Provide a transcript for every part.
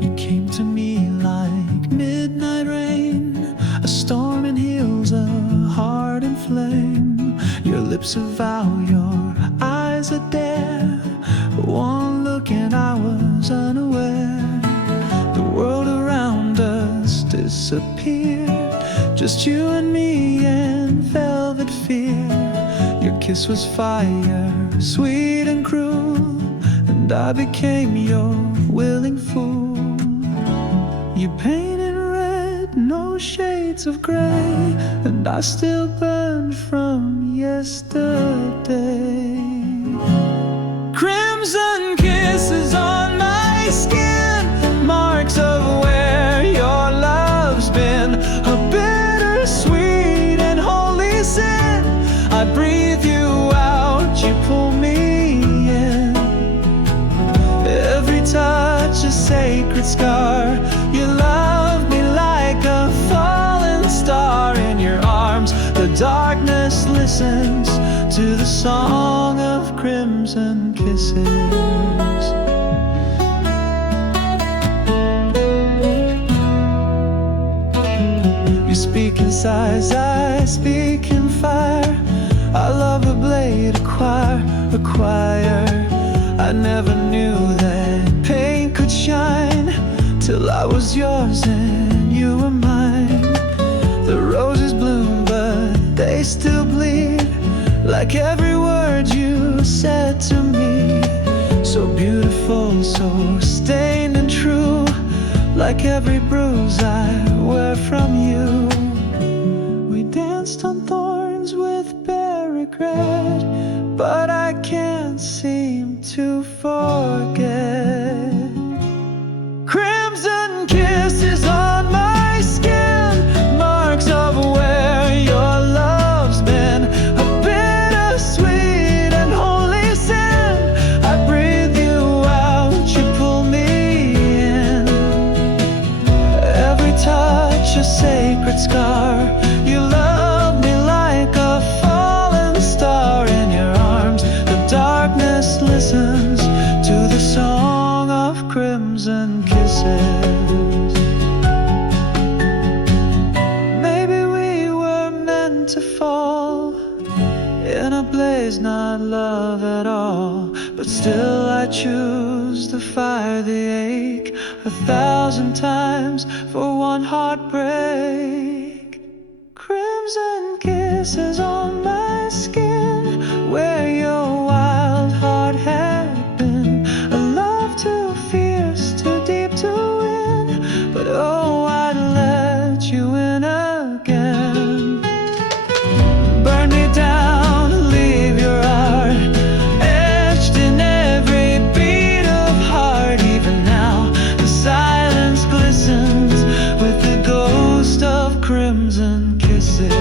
You came to me like midnight rain, a storm in heels, a heart in flame. Your lips a vow, your eyes a dare. One look and I was unaware. The world around us disappeared, just you and me and velvet fear. Your kiss was fire, sweet and cruel, and I became your willing fool. You painted red, no shades of gray, and I still burn from yesterday. Crimson kisses on my skin, marks of where your love's been. A bittersweet and holy sin. I breathe you out, you pull me in. Every touch a sacred scar. You love me like a fallen star. In your arms the darkness listens to the song of crimson kisses. You speak in sighs, I speak in fire. I love a blade, a choir. I never knew that pain could shine till I was yours and you were mine. The roses bloom but they still bleed, like every word you said to me. So beautiful, so stained and true, like every bruise I wear from you. We danced on thorns with bare regret, but I can't seem to forget. Crimson kisses on my skin, marks of where your love's been. A bittersweet and holy sin. I breathe you out, you pull me in. Every touch a sacred scar. You love me like a fallen star. In your arms the darkness listens to the song of crimson kisses. Maybe we were meant to fall in a blaze, not love at all. But still I choose to fire the ache 1,000 times for one heartbreak. Crimson kisses on my skin, where your wild heart had been. A love too fierce, too deep to win, but oh, I'd let you in again. Burn me down, leave your art etched in every beat of heart. Even now the silence glistens with the ghost of crimson kisses.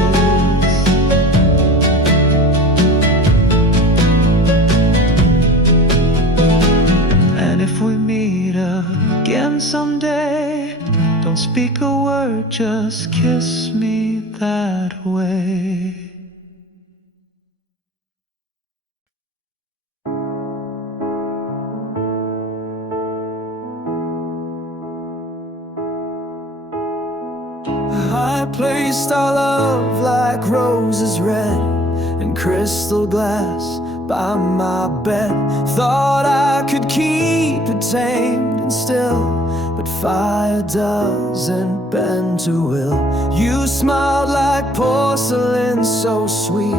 And if we meet again someday, don't speak a word, just kiss me that way. I placed our love like roses red in crystal glass by my bed. Thought I could keep it tamed and still, but fire doesn't bend to will. You smiled like porcelain, so sweet,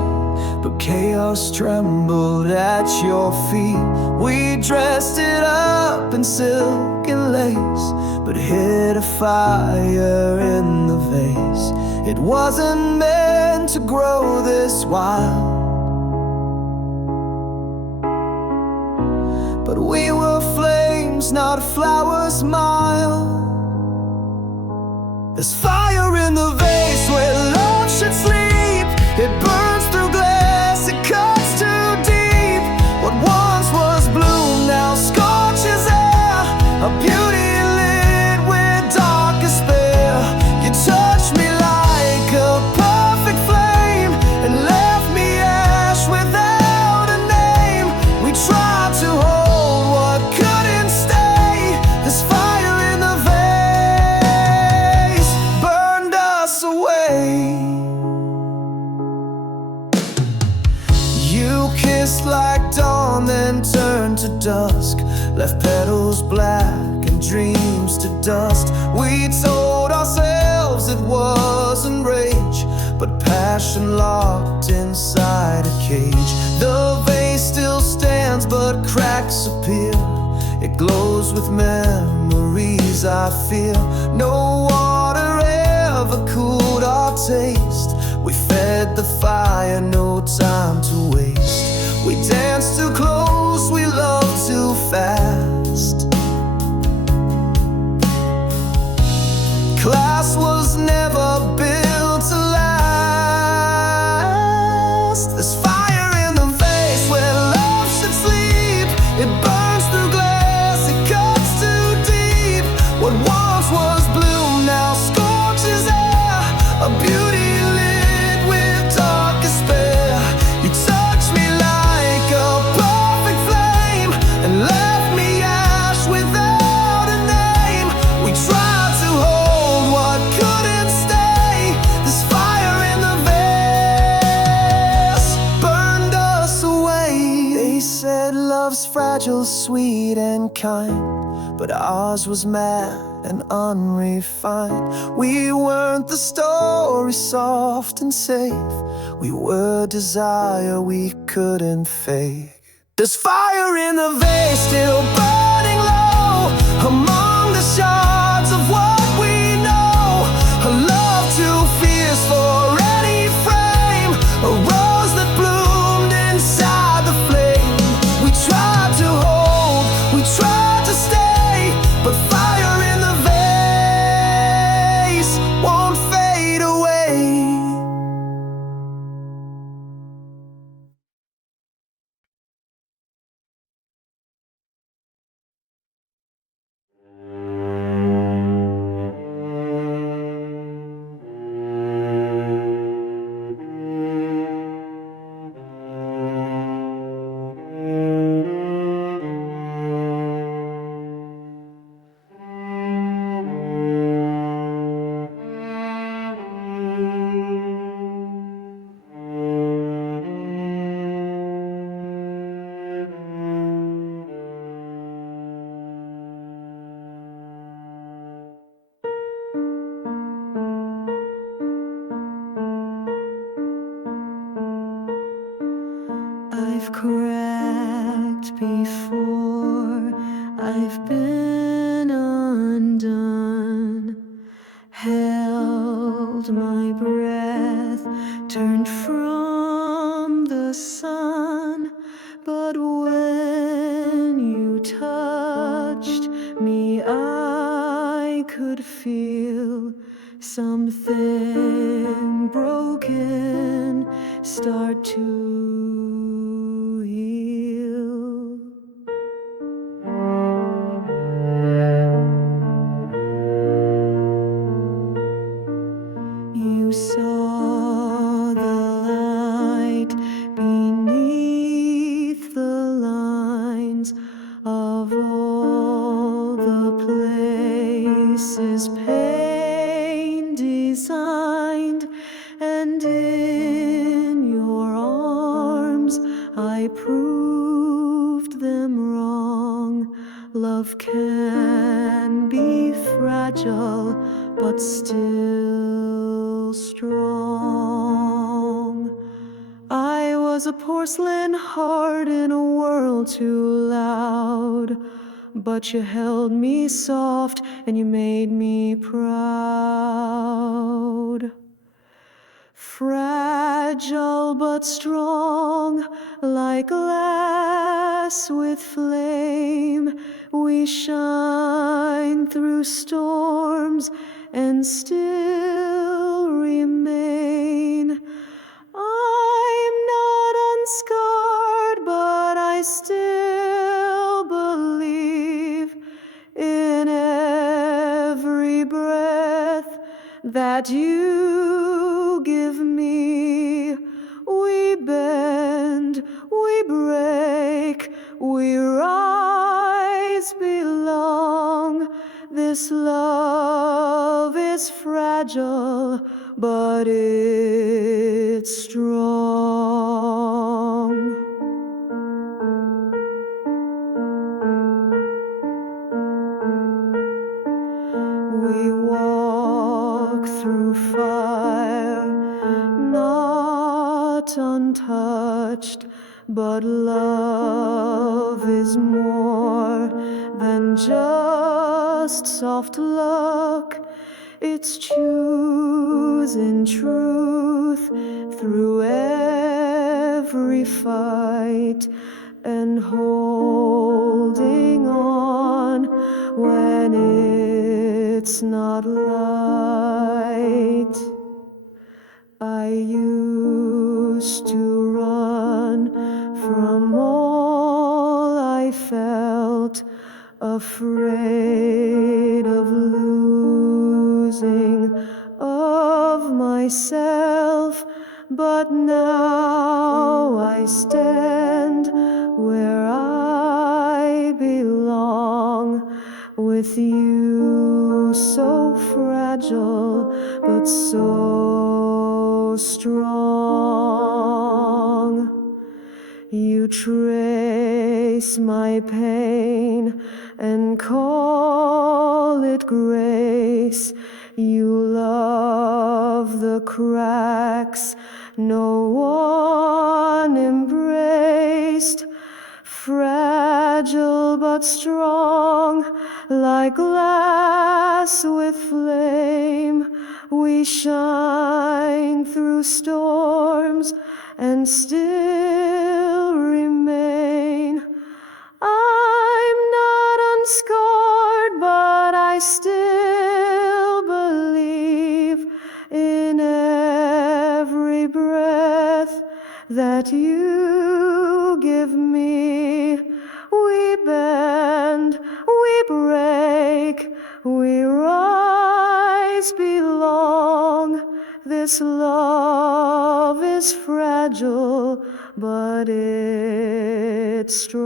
but chaos trembled at your feet. We dressed it up in silk and lace, but hid a fire in the vase. It wasn't meant to grow this wild, but we were flames, not a flower smile. There's fire in the vase where love should sleep. It burns through glass, it cuts too deep. What once was bloom now scorches air, a beauty lit with dark despair. You touched me like a perfect flame and left me ash without a name. We tried to hold what couldn't stay. This fire dust. We told ourselves it wasn't rage, but passion locked inside a cage. The vase still stands, but cracks appear. It glows with memories, I fear. No water ever cooled our taste. We fed the fire, no time to waste. We danced too close, we loved too fast. Class was never built to last. There's fire in the vase where love should sleep. It burns through glass, it cuts too deep. What once was bloom now scorches air. A beauty lit with dark despair. You touched me like a perfect flame and left me ash without a name. We tried to hold what couldn't stay. This fire in the vase burned us away. They said love's fragile, sweet and kind, but ours was mad and unrefined. We weren't the story soft and safe. We were desire we couldn't fake. There's fire in the vase still burning low among the shards of what we know. A love too fierce for any frame. A rose that bloomed inside the flame. We tried to hold, we tried to stay, but fire in the vase won't fade away. I've cracked before, I've been undone, held my breath, turned from the sun. But when you touched me, I could feel something broken start to heal. You saw the light beneath the lines of all the places pain designed, and in your arms I proved them wrong. Love can be fragile, but still strong. I was a porcelain heart in a world too loud, but you held me soft and you made me proud. Fragile but strong, like glass with flame, we shine through storms and still remain. I'm not unscarred, but I still believe in every breath that you give me. We bend, we break, we rise, belong. This love is fragile, but it's strong. We walk through fire, not untouched, but love is more than just soft luck. It's choosing truth through every fight and holding on when it's not light. I used to run from all I felt, afraid of losing of myself, but now I stand where I belong, with you so fragile but so strong. You trace my pain and call it grace. You love the cracks no one embraced. Fragile but strong, like glass with flame, we shine through storms and still remain. I'm not unscarred, but I still believe in every breath that you give me. We bend, we break, we rise, belong. This love is fragile, but it's strong.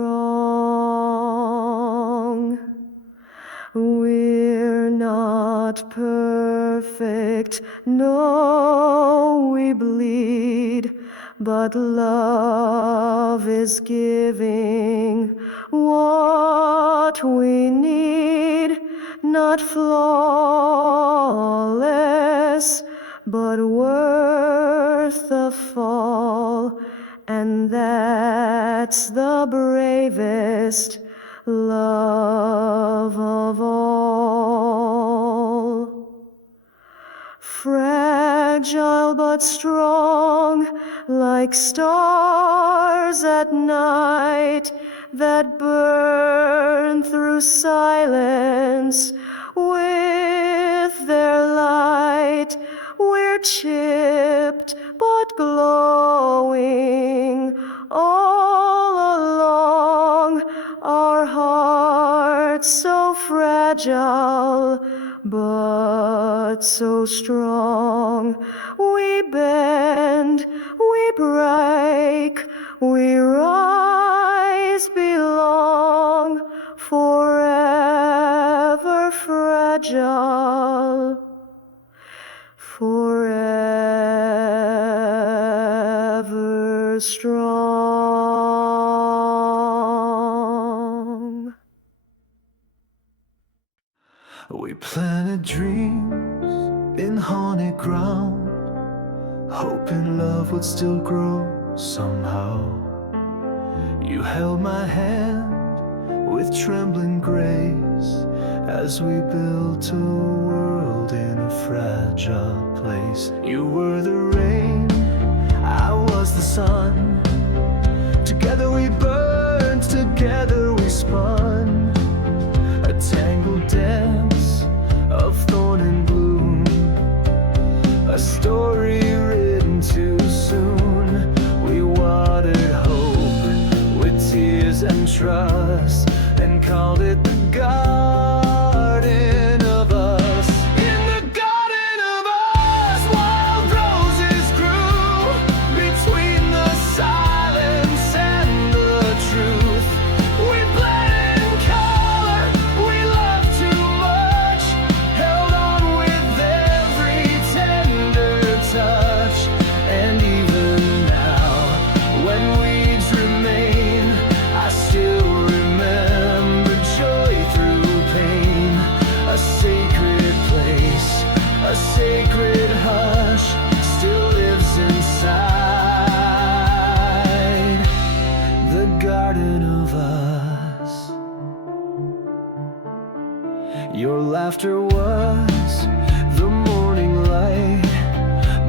We're not perfect, no, we bleed, but love is giving what we need. Not flawless, but worth the fall, and that's the bravest love of all. Fragile but strong, like stars at night that burn through silence with their light. We're chipped but glowing all along. Our hearts so fragile but so strong. We bend, we break, we rise, belong, forever fragile, forever strong. We planted dreams in haunted ground, hoping love would still grow somehow. You held my hand with trembling grace as we built a world in a fragile place. You were the rain, I was the sun. Together we burned, together we spun. A tangled dance of thorn and bloom, a story written too soon. We watered hope with tears and trust, and called it the garden of us. In the garden of us, wild roses grew between the silence and the truth. We bled in color, we loved too much, held on with every tender touch. And even now, when weeds remain, I still Your laughter was the morning light.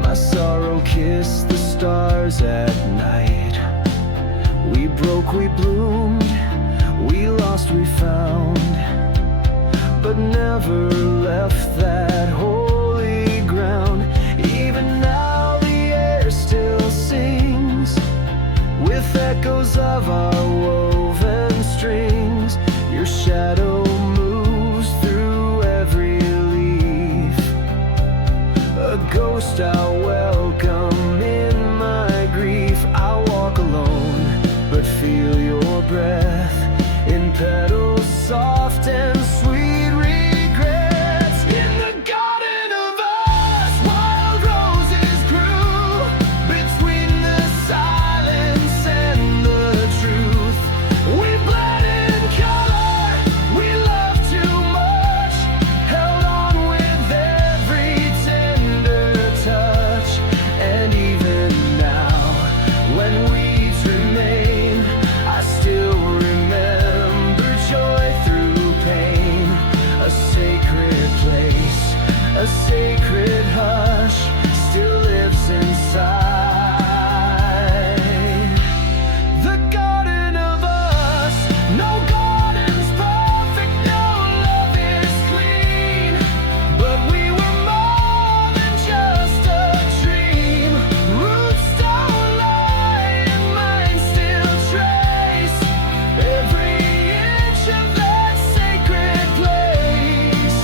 My sorrow kissed the stars at night. We broke, we bloomed, we lost, we found, but never left that holy ground. Even now the air still sings with echoes of our woven strings. Your shadow moves through every leaf, a ghost I'll welcome in my grief. I'll walk alone, but feel your breath in petals soft and sweet. Regrets in the garden of us, wild roses grew between the silence and the truth. We bled in color, we loved too much, held on with every tender touch. And even now, when weeds remain, I still remember joy through pain. A sacred place, a sacred hush still lives inside the garden of us. No garden's perfect, no love is clean, but we were more than just a dream. Roots don't lie and minds still trace every inch of that sacred place.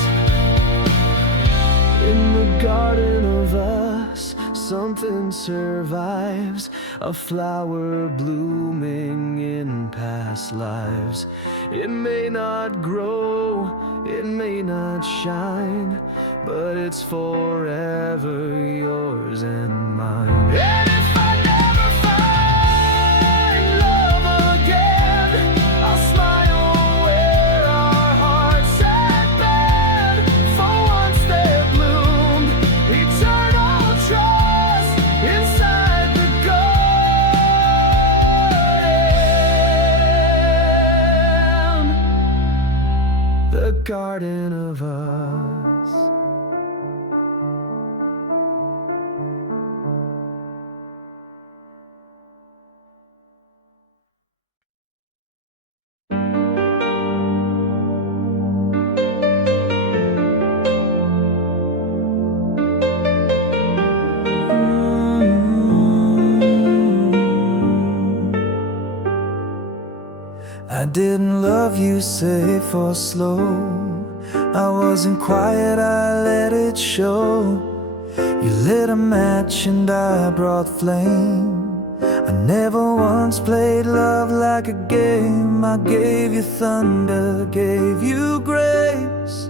In the garden of us, something survives, a flower blooming in past lives. It may not grow, it may not shine, but it's forever yours and mine. And if I never find love again, I'll smile where our hearts had been. For once there bloomed eternal trust inside the garden of us. I didn't love you safe or slow. I wasn't quiet, I let it show. You lit a match and I brought flame. I never once played love like a game. I gave you thunder, gave you grace.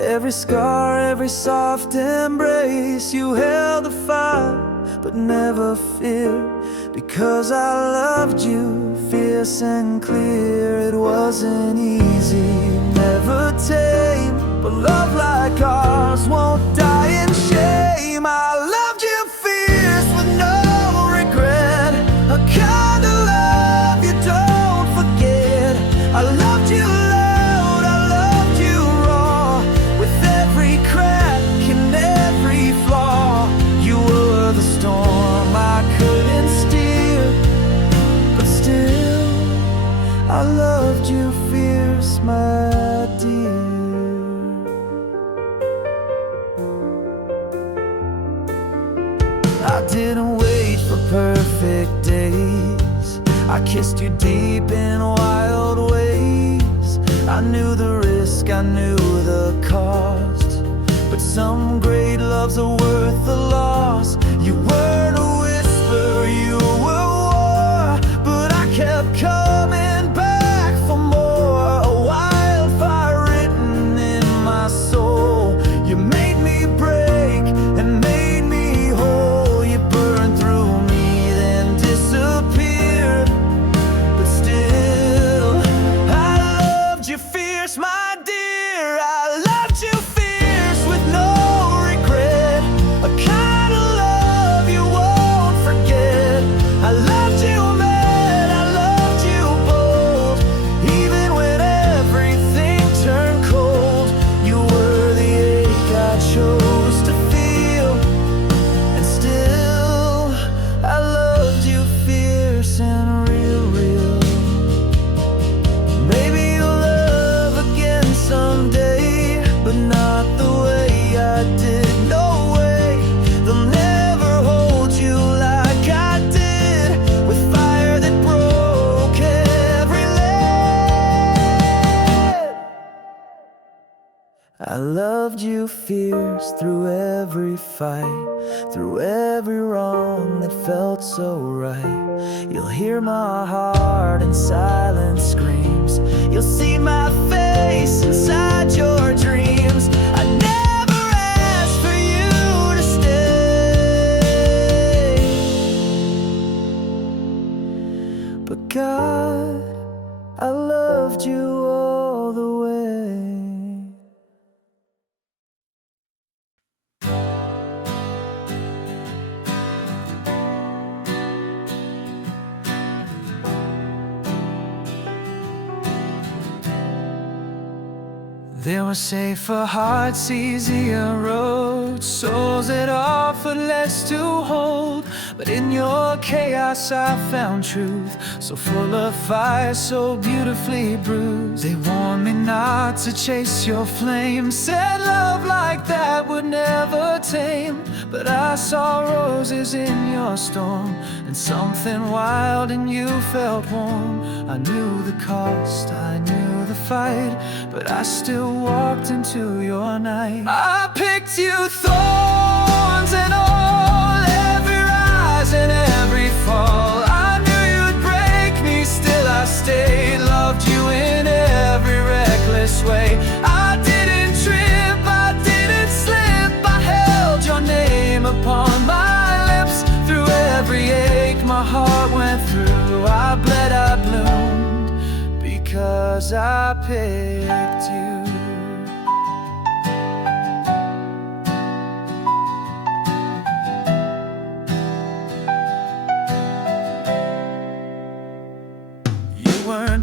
Every scar, every soft embrace. You held the fire, but never feared. Because I loved you, fierce and clear. It wasn't easy, never tame, but love like ours won't die in shame. I loved you fierce with no regret, a kind of love you don't forget. I loved you loud, I loved you raw, with every crack and every flaw. You were the storm I couldn't steer, but still I loved you fierce, my dear. I didn't wait for perfect days. I kissed you deep in wild ways. I knew the risk, I knew the cost, but some great loves are worth the loss. You weren't a whisper, you were war, but I kept coming back for more. A wildfire written in my soul. You made me break and made me whole. You burned through me, then disappeared, but still I loved you fierce, my dear. I loved you fierce with no regret, not the way I did. No way, they'll never hold you like I did, with fire that broke every lead. I loved you fierce through every fight, through every wrong that felt so right. You'll hear my heart in silent screams. You'll see my face inside your dreams. I never asked for you to stay, but God, I loved you all the way. There were safer hearts, easier roads, souls that offered less to hold. But in your chaos I found truth, so full of fire, so beautifully bruised. They warned me not to chase your flame, said love like that would never tame. But I saw roses in your storm, and something wild in you felt warm. I knew the cost, I knew the fight, but I still walked into your night. I picked you, thorns and all, every rise and every fall. I knew you'd break me, still I stayed. Loved you in every reckless way. I didn't trip, I didn't slip. I held your name upon my lips. Through every ache my heart went through, I bled, I bloomed, because I picked you.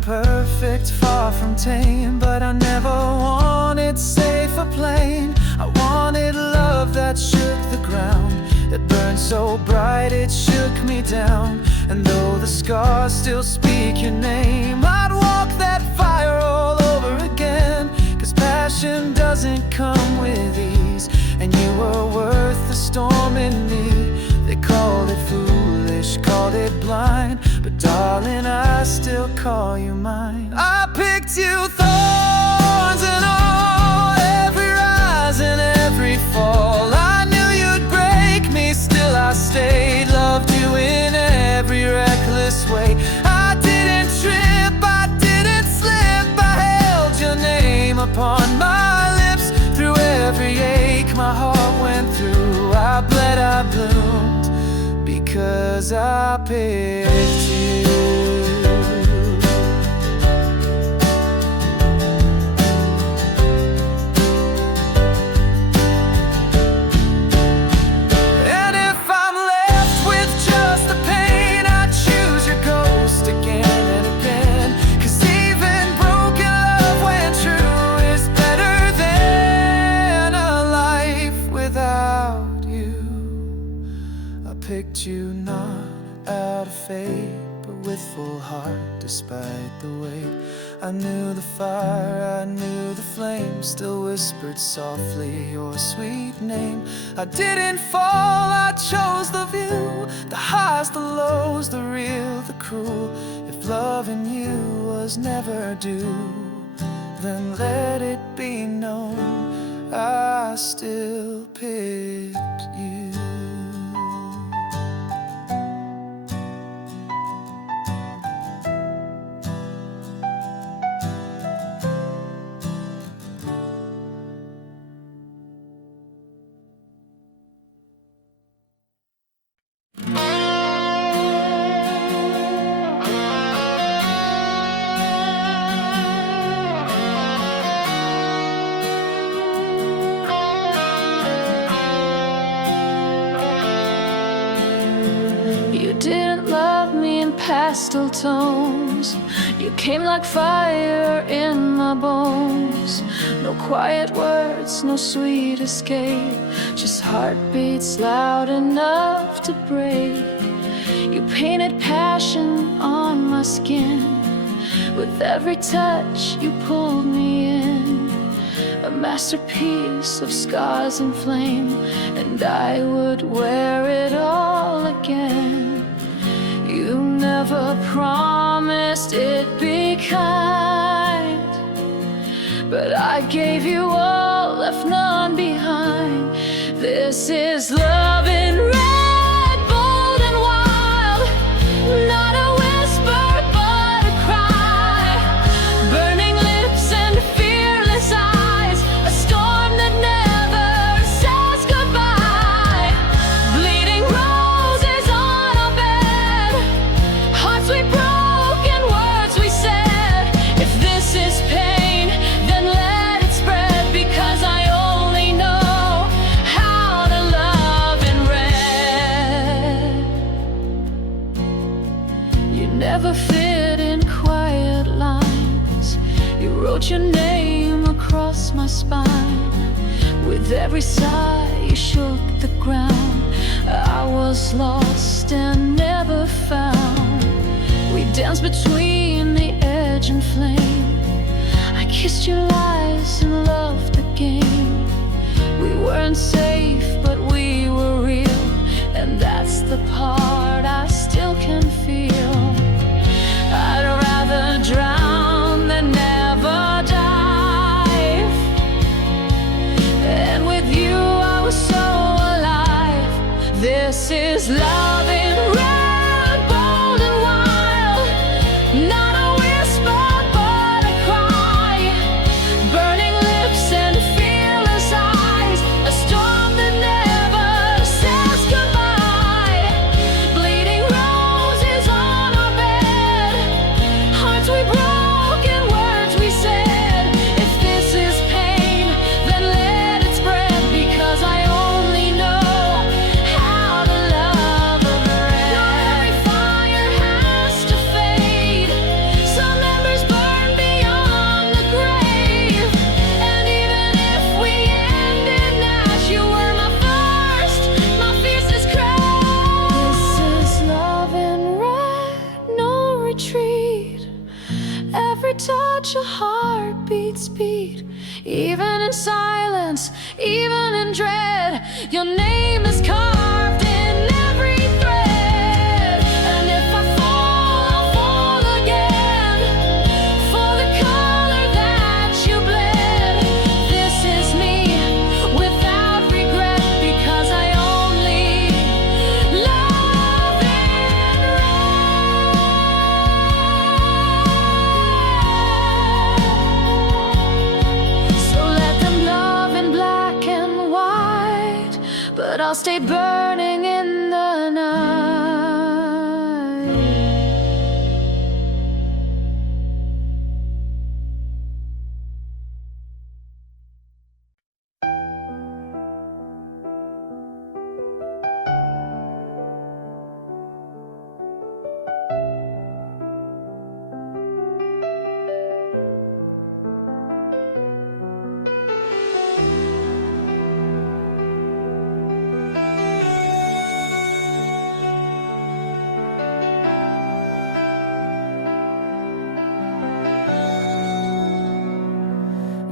Perfect, far from tame, but I never wanted safe or plain. I wanted love that shook the ground, that burned so bright it shook me down. And though the scars still speak your name, I'd walk that fire all over again. 'Cause passion doesn't come with ease, and you were worth the storm in me. They called it foolish, called it blind, but darling, I still call you mine. I picked you, thorns and all, every rise and every fall. I knew you'd break me, still I stayed. Loved you in every reckless way. I didn't trip, I didn't slip. I held your name upon my lips. Through every ache my heart went through, I bled, I bloomed, because I picked you. And if I'm left with just the pain, I choose your ghost again and again. 'Cause even broken love, when true, is better than a life without you. I picked you not out of fate, but with full heart, despite the weight. I knew the fire, I knew the flame, still whispered softly your sweet name. I didn't fall, I chose the view, the highs, the lows, the real, the cruel. If loving you was never due, then let it be known, I still picked you. Pastel tones, you came like fire in my bones. No quiet words, no sweet escape, just heartbeats loud enough to break. You painted passion on my skin, with every touch you pulled me in. a masterpiece of scars and flame, and I would wear it all again. You never promised it'd be kind, but I gave you all, left none behind. This is love in red, bold and wild, not a whisper but a cry. Burning lips and fearless eyes, a storm that never says goodbye. Bleeding roses on our bed, hearts we broke and words we said. If this is pain, then let it spread, because I only know how to love in red. You never fit in quiet lines, you wrote your name across my spine. With every sigh you shook the ground. I was lost and never found. We danced between the edge and flame. I kissed your lies and loved the game. We weren't safe, but we were real, and that's the part I still can feel. I'd rather drown than never dive, and with you I was so alive. This is love in red, bold and wild, not a whisper but a cry. Burning lips and fearless eyes, a storm that never says goodbye. Bleeding roses on our bed, hearts we broke and words we said. If this is pain, then let it spread, because I only know how to love a red. Not every fire has to fade, some embers burn beyond the grave. And even if we end in ash, you were my first, my fiercest crave. This is love in red, no retreat. Every touch a heartbeat speed, even in silence, even in dread. Your name is carved in every thread. And if I fall, I'll fall again, for the color that you bled. This is me without regret, because I only love in red. So let them love in black and white, but I'll stay burning in the night.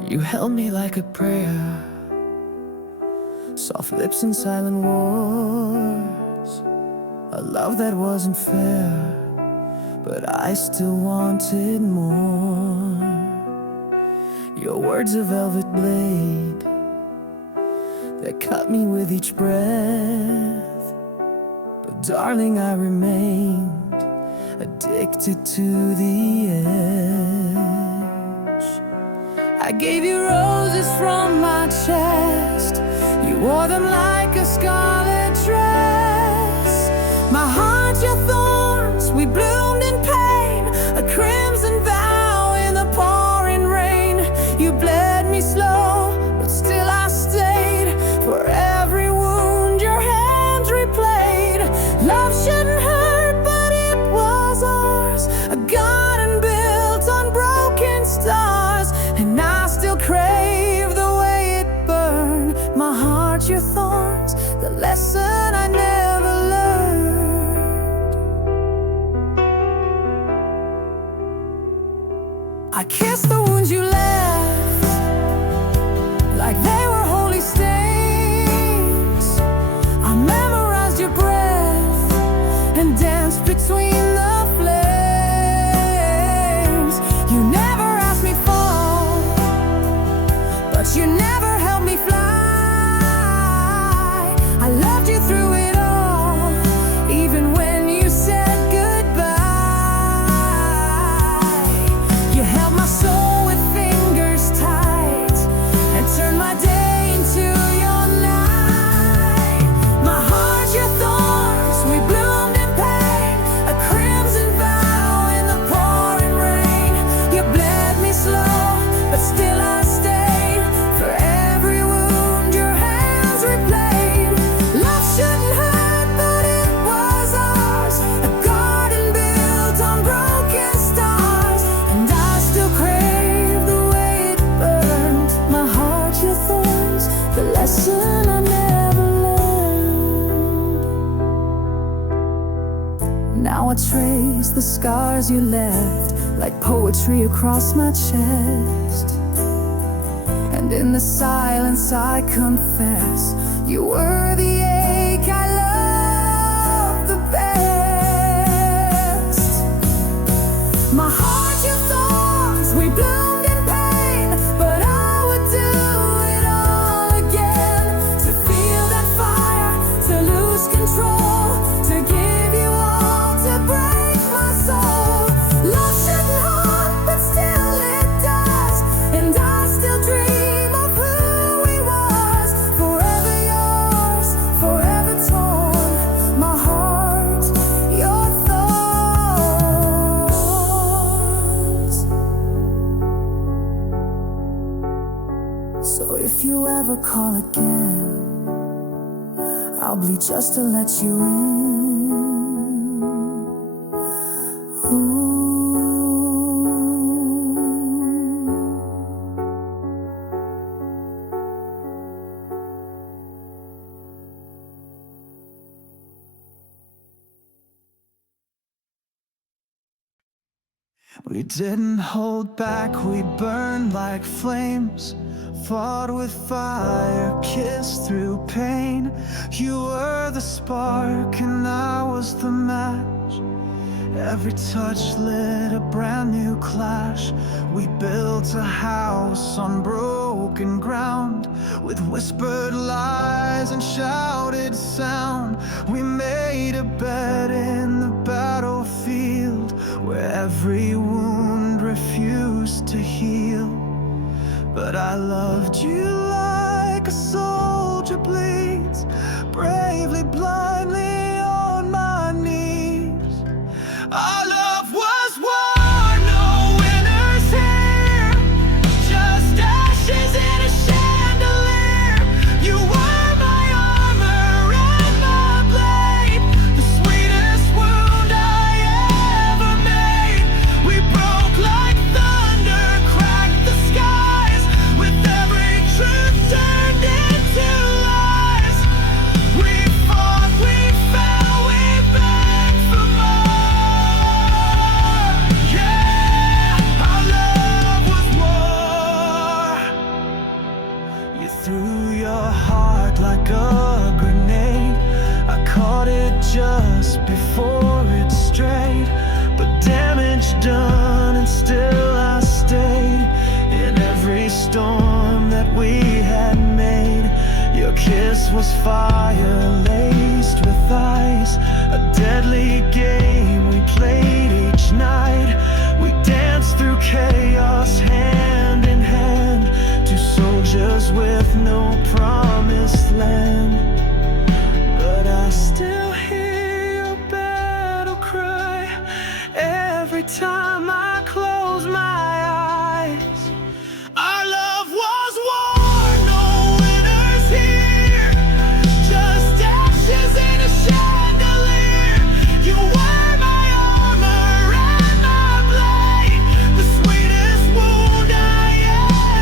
You held me like a prayer, soft lips and silent wars. A love that wasn't fair, but I still wanted more. Your words a velvet blade that cut me with each breath. But darling, I remained addicted to the edge. I gave you roses from my chest, you wore them like a scarlet dress. My heart, your thorns, we bloomed in pain, a crimson vow in the pouring rain. You bled me slow, but still I stayed. For every wound your hands replayed. Love shouldn't hurt, but it was ours, a garden built on broken stars. And I still crave the way it burned. My heart, your thorns, the lesson Now I trace the scars you left like poetry across my chest. And in the silence I confess, you were the ache I loved the best. My heart, your thorns, we bloomed in pain, but I would do it all again. To feel that fire, to lose control, to give you all, to break my soul. Love shouldn't haunt, but still it does, and I still dream of who we was. Forever yours, forever torn. My heart, your thorns. So if you ever call again, I'll bleed just to let you in. Ooh. We didn't hold back, we burned like flames, fought with fire, kissed through pain. You were the spark and I was the match. Every touch lit a brand new clash. We built a house on broken ground, with whispered lies and shouted sound. We made a bed in the battlefield, where every wound refused to heal. But I loved you like a soldier bleeds, bravely, blindly on my knees. Our love was war, no winners here, just ashes in a chandelier. You were my armor and my blade, the sweetest wound I ever made. We broke like thunder, cracked the skies, with every truth turned into lies. We fought, we fell, we begged for more. Yeah, our love was war. You threw your heart like a grenade. I caught it just before it strayed, but damage done and still I stayed. In every storm that we had made, your kiss was fire laced with ice, a deadly game we played each night. We danced through chaos hand in hand, two soldiers with no promised land. But I still hear your battle cry every time I close my eyes. Our love was war, no winners here, just ashes in a chandelier. You were my armor and my blade, the sweetest wound I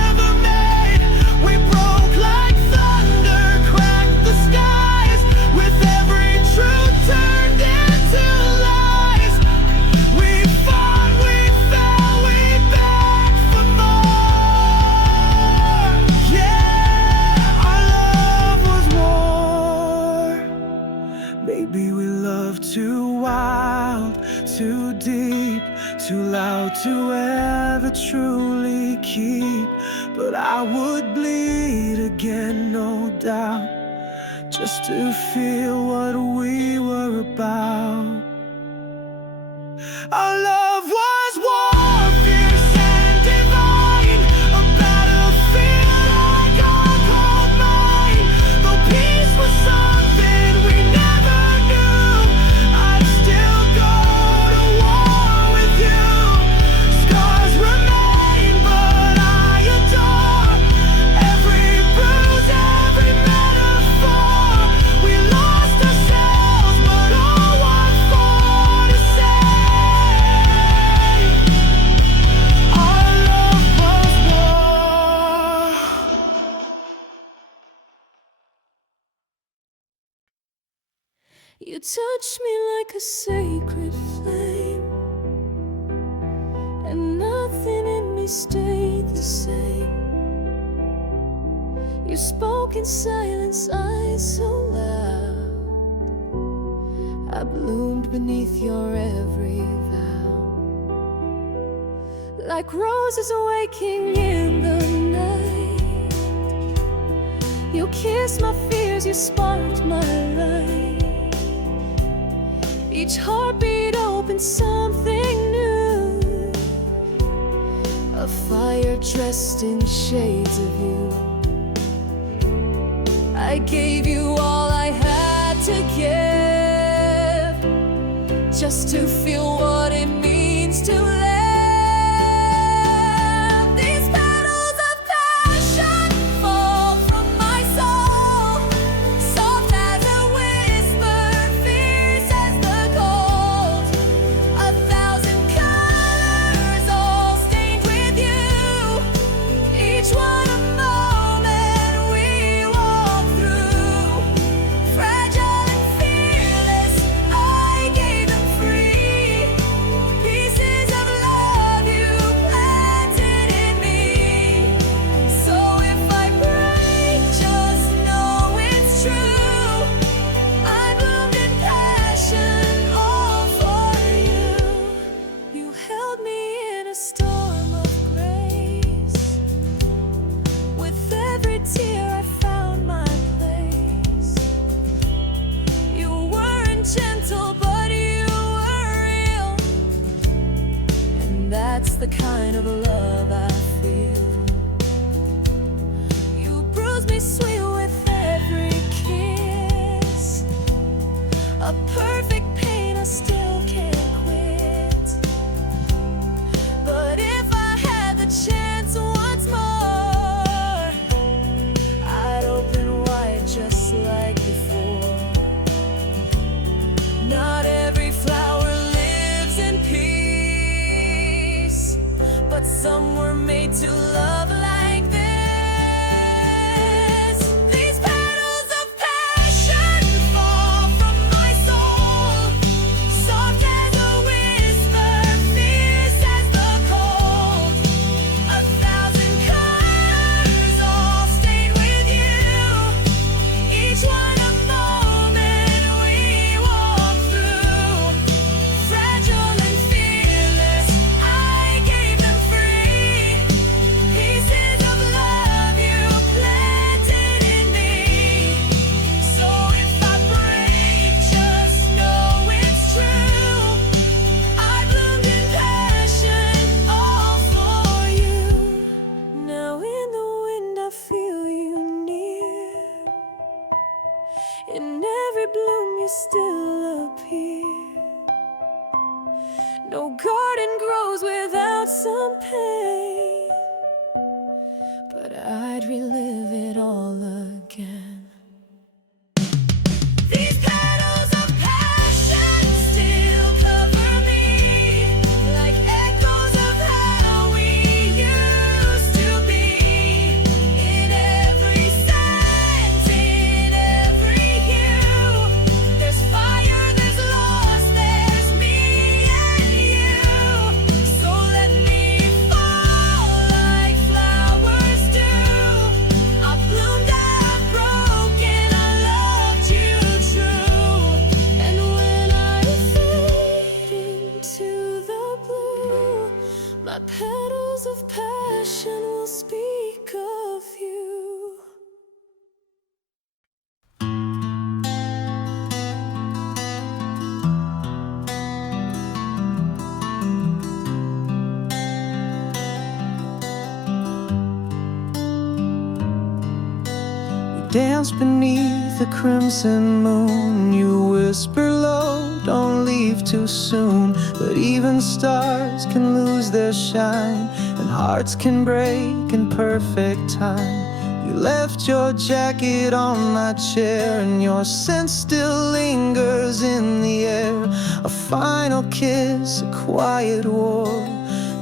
ever made. We broke like thunder, cracked the skies, with every truth turned into lies. We fought, we fell, we begged for more. Yeah, our love was war. Maybe we loved too wild, too deep, too loud to ever truly keep. But I would bleed again, no doubt, just to feel what we were about. Our love was war, fierce and divine, a battlefield like our cold mine. Though peace was something we never knew, I'd still go to war with you. Scars remain, but I adore every bruise, every metaphor. We lost ourselves, but oh, what for to say? Our love was war. You touch me like a sacred stayed the same. You spoke in silence, eyes so loud. I bloomed beneath your every vow, like roses waking in the night. You kissed my fears, you sparked my light. Each heartbeat opened something new, a fire dressed in shades of you. I gave you all I had to give, just to feel what it means to live. These petals of passion fall from my soul, soft as a whisper, fierce as the cold. 1,000 colors all stained with you, each one a moment we walk through. Fragile and fearless, I gave them free, pieces of love you planted in me. So if I break, just know it's true. I bloomed in passion all for you. You held me in a storm of grace. With every tear I found my place. You weren't gentle, but you were real, and that's the kind of love I feel. You bruised me sweet with every kiss, a perfect pain I still can't quit. But if I had the chance once more, I'd open wide just like before. Not every flower lives in peace, but some were made to love like this. These petals of passion fall from my soul, soft as a whisper, fierce as the cold. 1,000 colors all stained with you, each one a moment we walk through. Fragile and fearless, I gave them free, pieces of love you planted in me. So if I break, just know it's true. I bloomed in passion all for you. Now in the wind I feel you near, in every bloom you still appear. No garden grows without some pain, but I'd relive it all again. These petals of passion still cover me, like echoes of how we used to be. In every scent, in every hue, there's fire, there's loss, there's me and you. So let me fall like flowers do. I bloomed, I broke, and I loved you true. And when I fade into the blue, my petals of passion will speak of you. Dance beneath the crimson moon. You whisper low, don't leave too soon. But even stars can lose their shine, and hearts can break in perfect time. You left your jacket on my chair, and your scent still lingers in the air. A final kiss, a quiet war.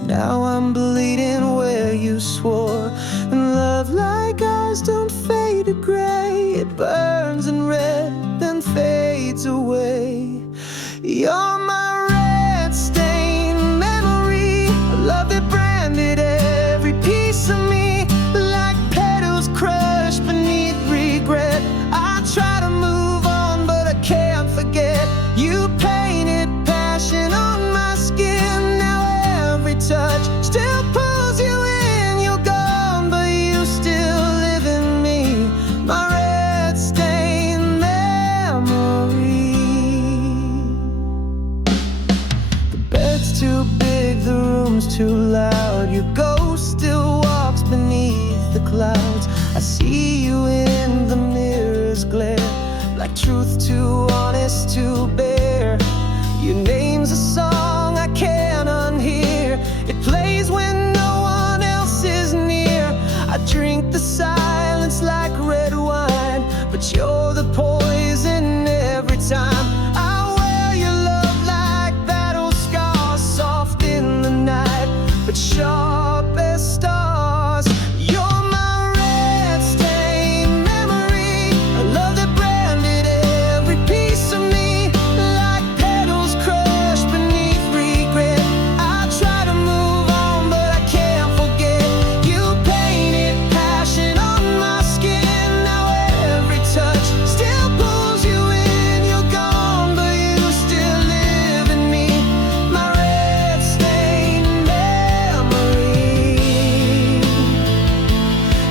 Now I'm bleeding where you swore. And love like ours don't fade to gray. It burns in red, then fades away. You're my red-stained memory, a love that branded every but you're the poison every time. I wear your love like battle scars, soft in the night, but sharp as stars. You're my red-stained memory, a love that branded every piece of me, like petals crushed beneath regret. I try to move on, but I can't forget. You painted passion on my skin, now every touch still pulls you in. You're gone, but you still live in me, my red-stained memory.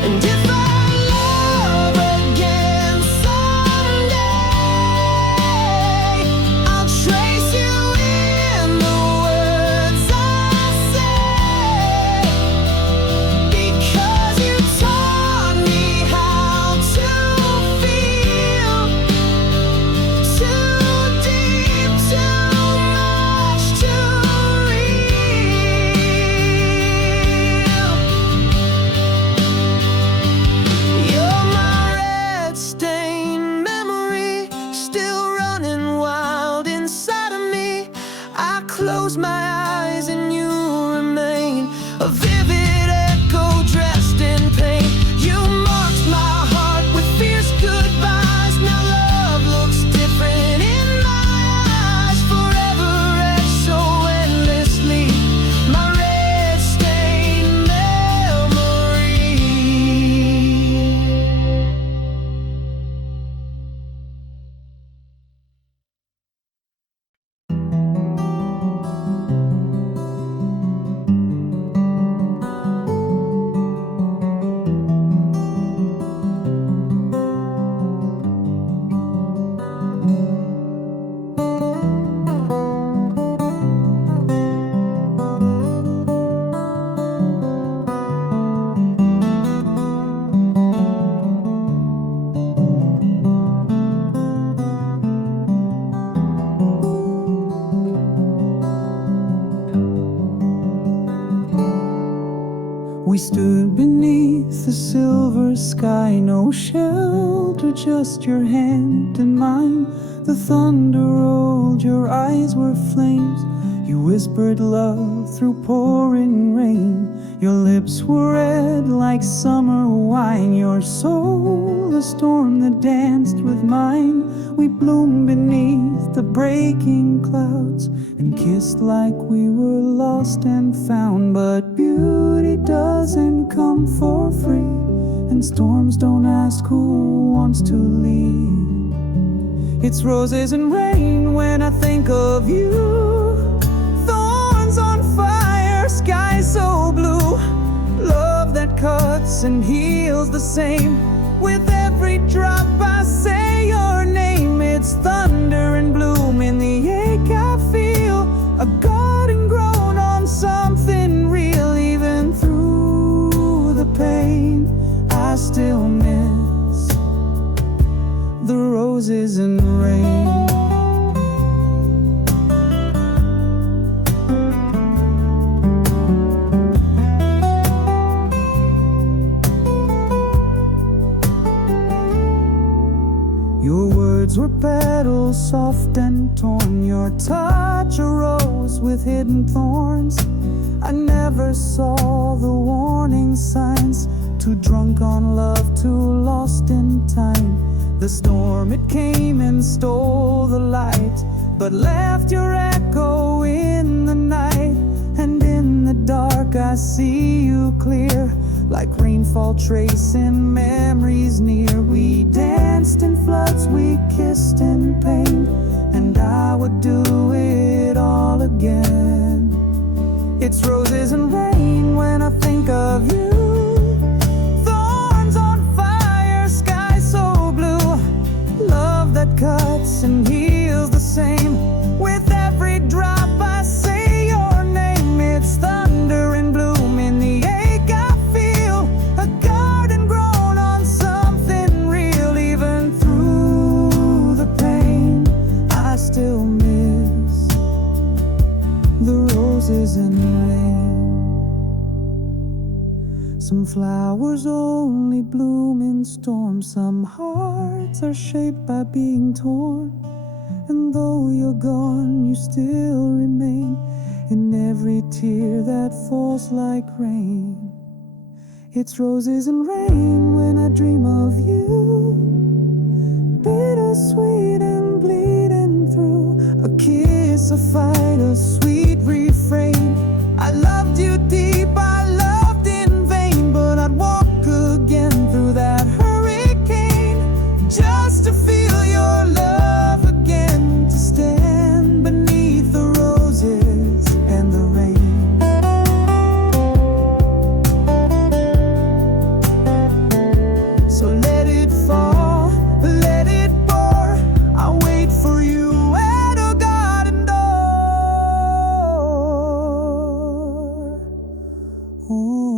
And if I love again someday, I'll trace you in the words I say, because you taught me how to feel, too deep, too much, too real. You're my red-stained memory, still running wild inside of me. I close my eyes and you remain, a vivid echo dressed in pain. You marked my heart with fierce goodbyes. Now love looks different in my eyes, forever etched so endlessly, my red-stained memory. We stood beneath the silver sky, no shelter, just your hand in mine. The thunder rolled, your eyes were flames. You whispered love through pouring rain. Your lips were red like summer wine. Your soul, a storm that danced with mine. We bloomed beneath the breaking clouds and kissed like we were lost and found. But beauty doesn't come for free, and storms don't ask who wants to leave. It's roses and rain when I think of you, thorns on fire, sky so blue, love that cuts and heals the same. With every drop I say your name. It's thunder and bloom in the ache I feel, a garden grown on something real. Even through the pain I still miss the roses and rain. Your words were petals soft and torn. Your touch a rose with hidden thorns. I never saw the warning signs. Too drunk on love, too lost in time. The storm, it came and stole the light, but left your echo in the night. And in the dark I see you clear, like rainfall tracing memories near. We danced in floods, we kissed in pain, and I would do it all again. It's roses and rain when I think of you, thorns on fire, sky so blue, love that cuts and heals the same. With every drop I say your name. It's thunder and bloom in the ache I feel, a garden grown on something Some flowers only bloom in storms. Some hearts are shaped by being torn. And though you're gone, you still remain in every tear that falls like rain. It's roses and rain when I dream of you, bittersweet and bleeding through. A kiss, a fight, a sweet refrain. I loved you deep, I loved in vain, but I'd walk again through that hurricane just to feel your love again, to stand beneath the roses and the rain. So let it fall, let it pour. I'll wait for you at a garden door. Ooh.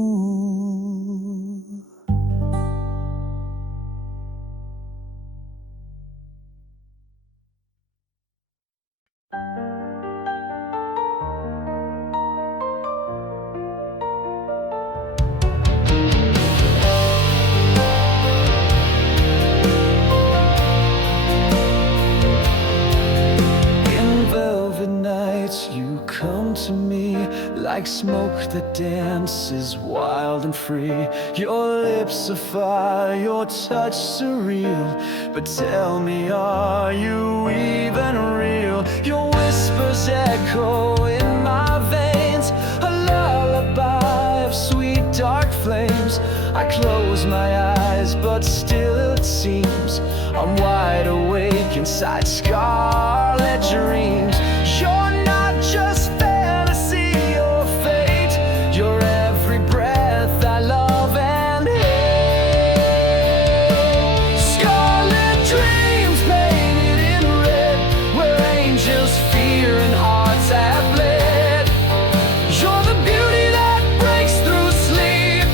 In velvet nights you come to me like smoke that dances wild and free. Your lips are fire, your touch surreal. But tell me, are you even real? Your whispers echo in my veins, a lullaby of sweet dark flames. I close my eyes, but still it seems I'm wide awake inside scarlet dreams. You're not just fantasy or fate, you're every breath I love and hate. Scarlet dreams painted in red, where angels fear and hearts have bled. You're the beauty that breaks through sleep,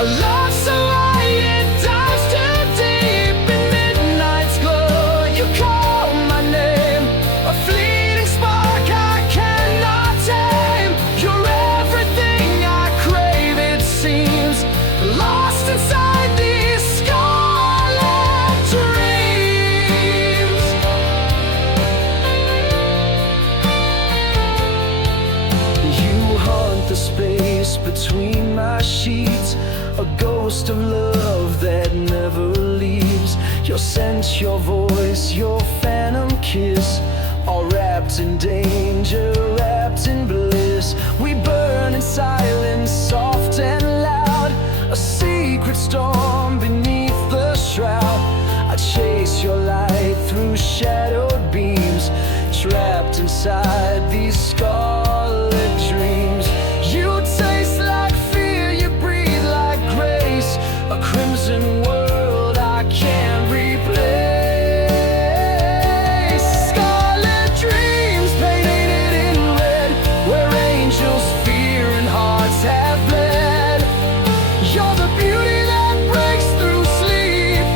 a love so light it dives too deep. In midnight's glow you call my name, a fleeting spark I cannot tame. You're everything I crave, it seems, lost inside these scarlet dreams. You haunt the space between my sheets, a ghost of love that never leaves. Your scent, your voice, your phantom kiss, all wrapped in danger, wrapped in bliss. We burn in silence, soft and loud, a secret storm beneath the shroud. I chase your light through shadowed beams, trapped inside these scarlet dreams. You taste like fear, you breathe like grace, a crimson world I can't replace. Scarlet dreams painted in red, where angels fear and hearts have bled. You're the beauty that breaks through sleep,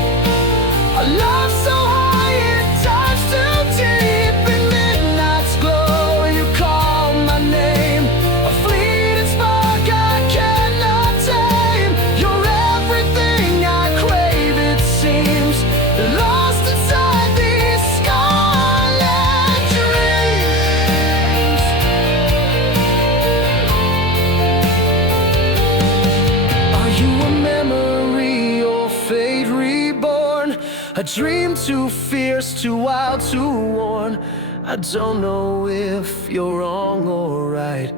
a love so high it dives too deep. In midnight's glow you call my name, a fleeting spark I cannot tame. You're everything I crave, it seems, lost inside these scarlet dreams. Are you a memory or fate reborn? A dream too fierce, too wild, too worn. I don't know if you're wrong or right,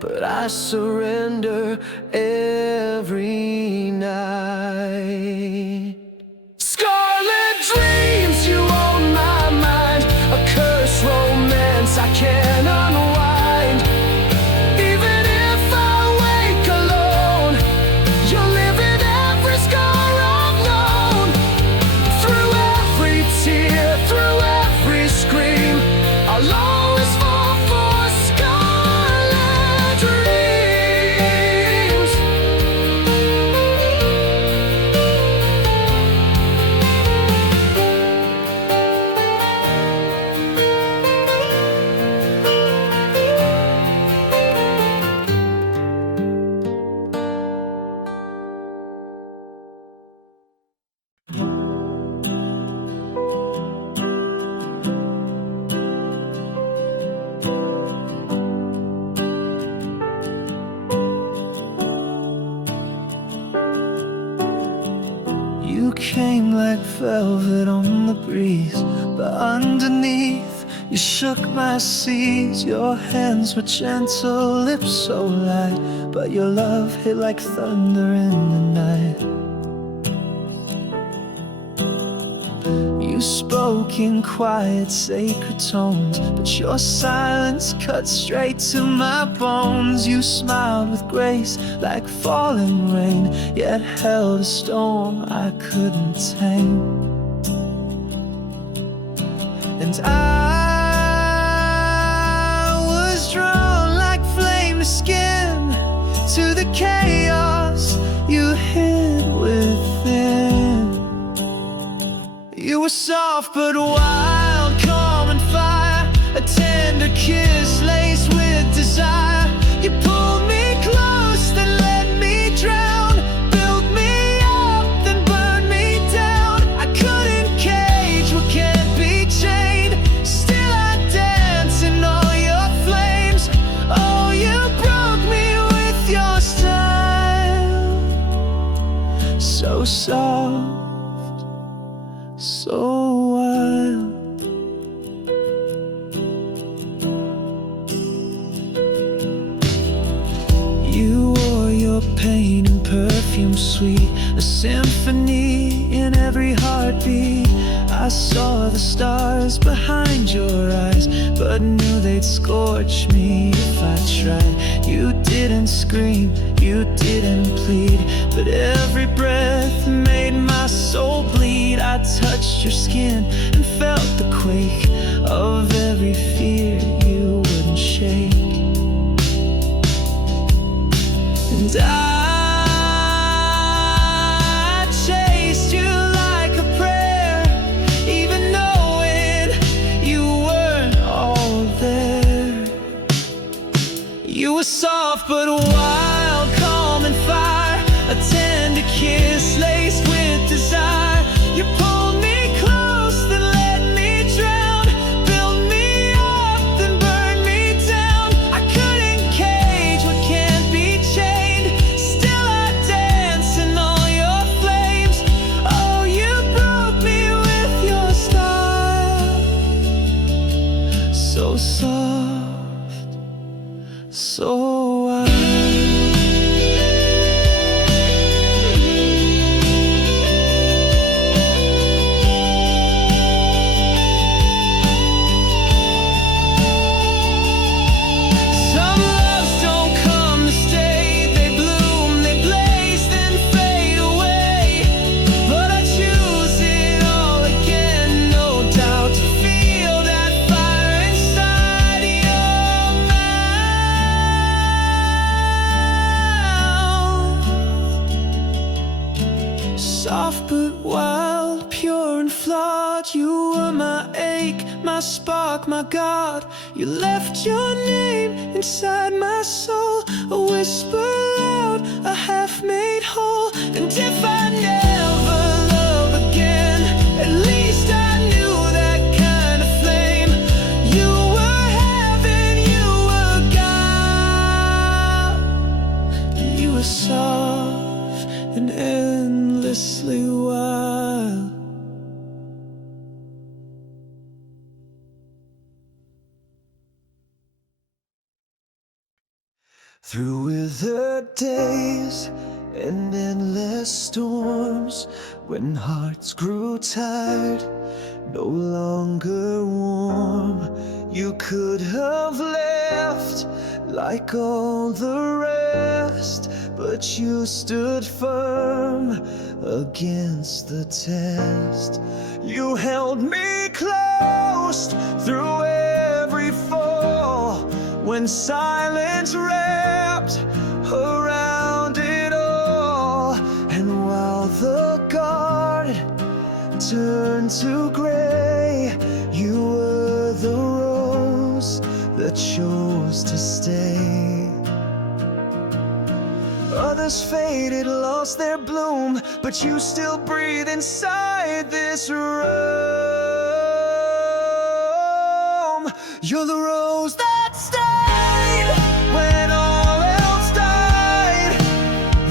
but I surrender every night. Scarlet dreams, you own my mind, a cursed romance I can't unwind. Even if I wake alone, you'll live in every scar I've known. Through every tear, through every scream, I'll always fall for scarlet dreams. came like velvet on the breeze, but underneath you shook my seas. Your hands were gentle, lips so light, but your love hit like thunder in the night. You spoke in quiet, sacred tones, but your silence cut straight to my bones. You smiled with grace like falling rain, yet held a storm I couldn't tame. And I was drawn like flame to skin to the chaos you hid within. You were soft but wild, calm and fire, a tender kiss laced with desire. You pulled me close, then let me drown, built me up, then burned me down. I couldn't cage what can't be chained, still I dance in all your flames. Oh, you broke me with your style, so soft, so wild. You wore your pain in perfume sweet, a symphony in every heartbeat. I saw the stars behind your eyes, but knew they'd scorch me if I tried. You didn't scream, you didn't plead, but every breath made my soul bleed. I touched your skin and felt the quake of every fear you wouldn't shake. And I chased you like a prayer, even knowing you weren't all there. You were soft but wild, calm and fire, a tender kiss laced with desire. You pulled me close, then let me drown, built me up, then burned me down. I couldn't cage what can't be chained, still I dance in all your flames. Oh, you broke me with your style, so soft, so wild. Some loves don't come to stay, they bloom, they blaze, then fade away. But I choose it all again, no doubt, to feel that fire inside your mouth. Soft but wild, pure and flawed, you were my ache, my spark, my God. You left your name inside my soul, a whisper loud, a half made whole. And if I never love again, at least I knew that kind of flame. You were heaven, you were God. You were soft and endlessly wild. Through withered days and endless storms, when hearts grew tired, no longer warm, you could have left like all the rest, but you stood firm against the test. You held me close through every fall, when silence wrapped around it all. And while the garden turned to gray, you were the rose that chose to stay. Others faded, lost their bloom, but you still breathe inside this room. You're the rose that stayed when all else died,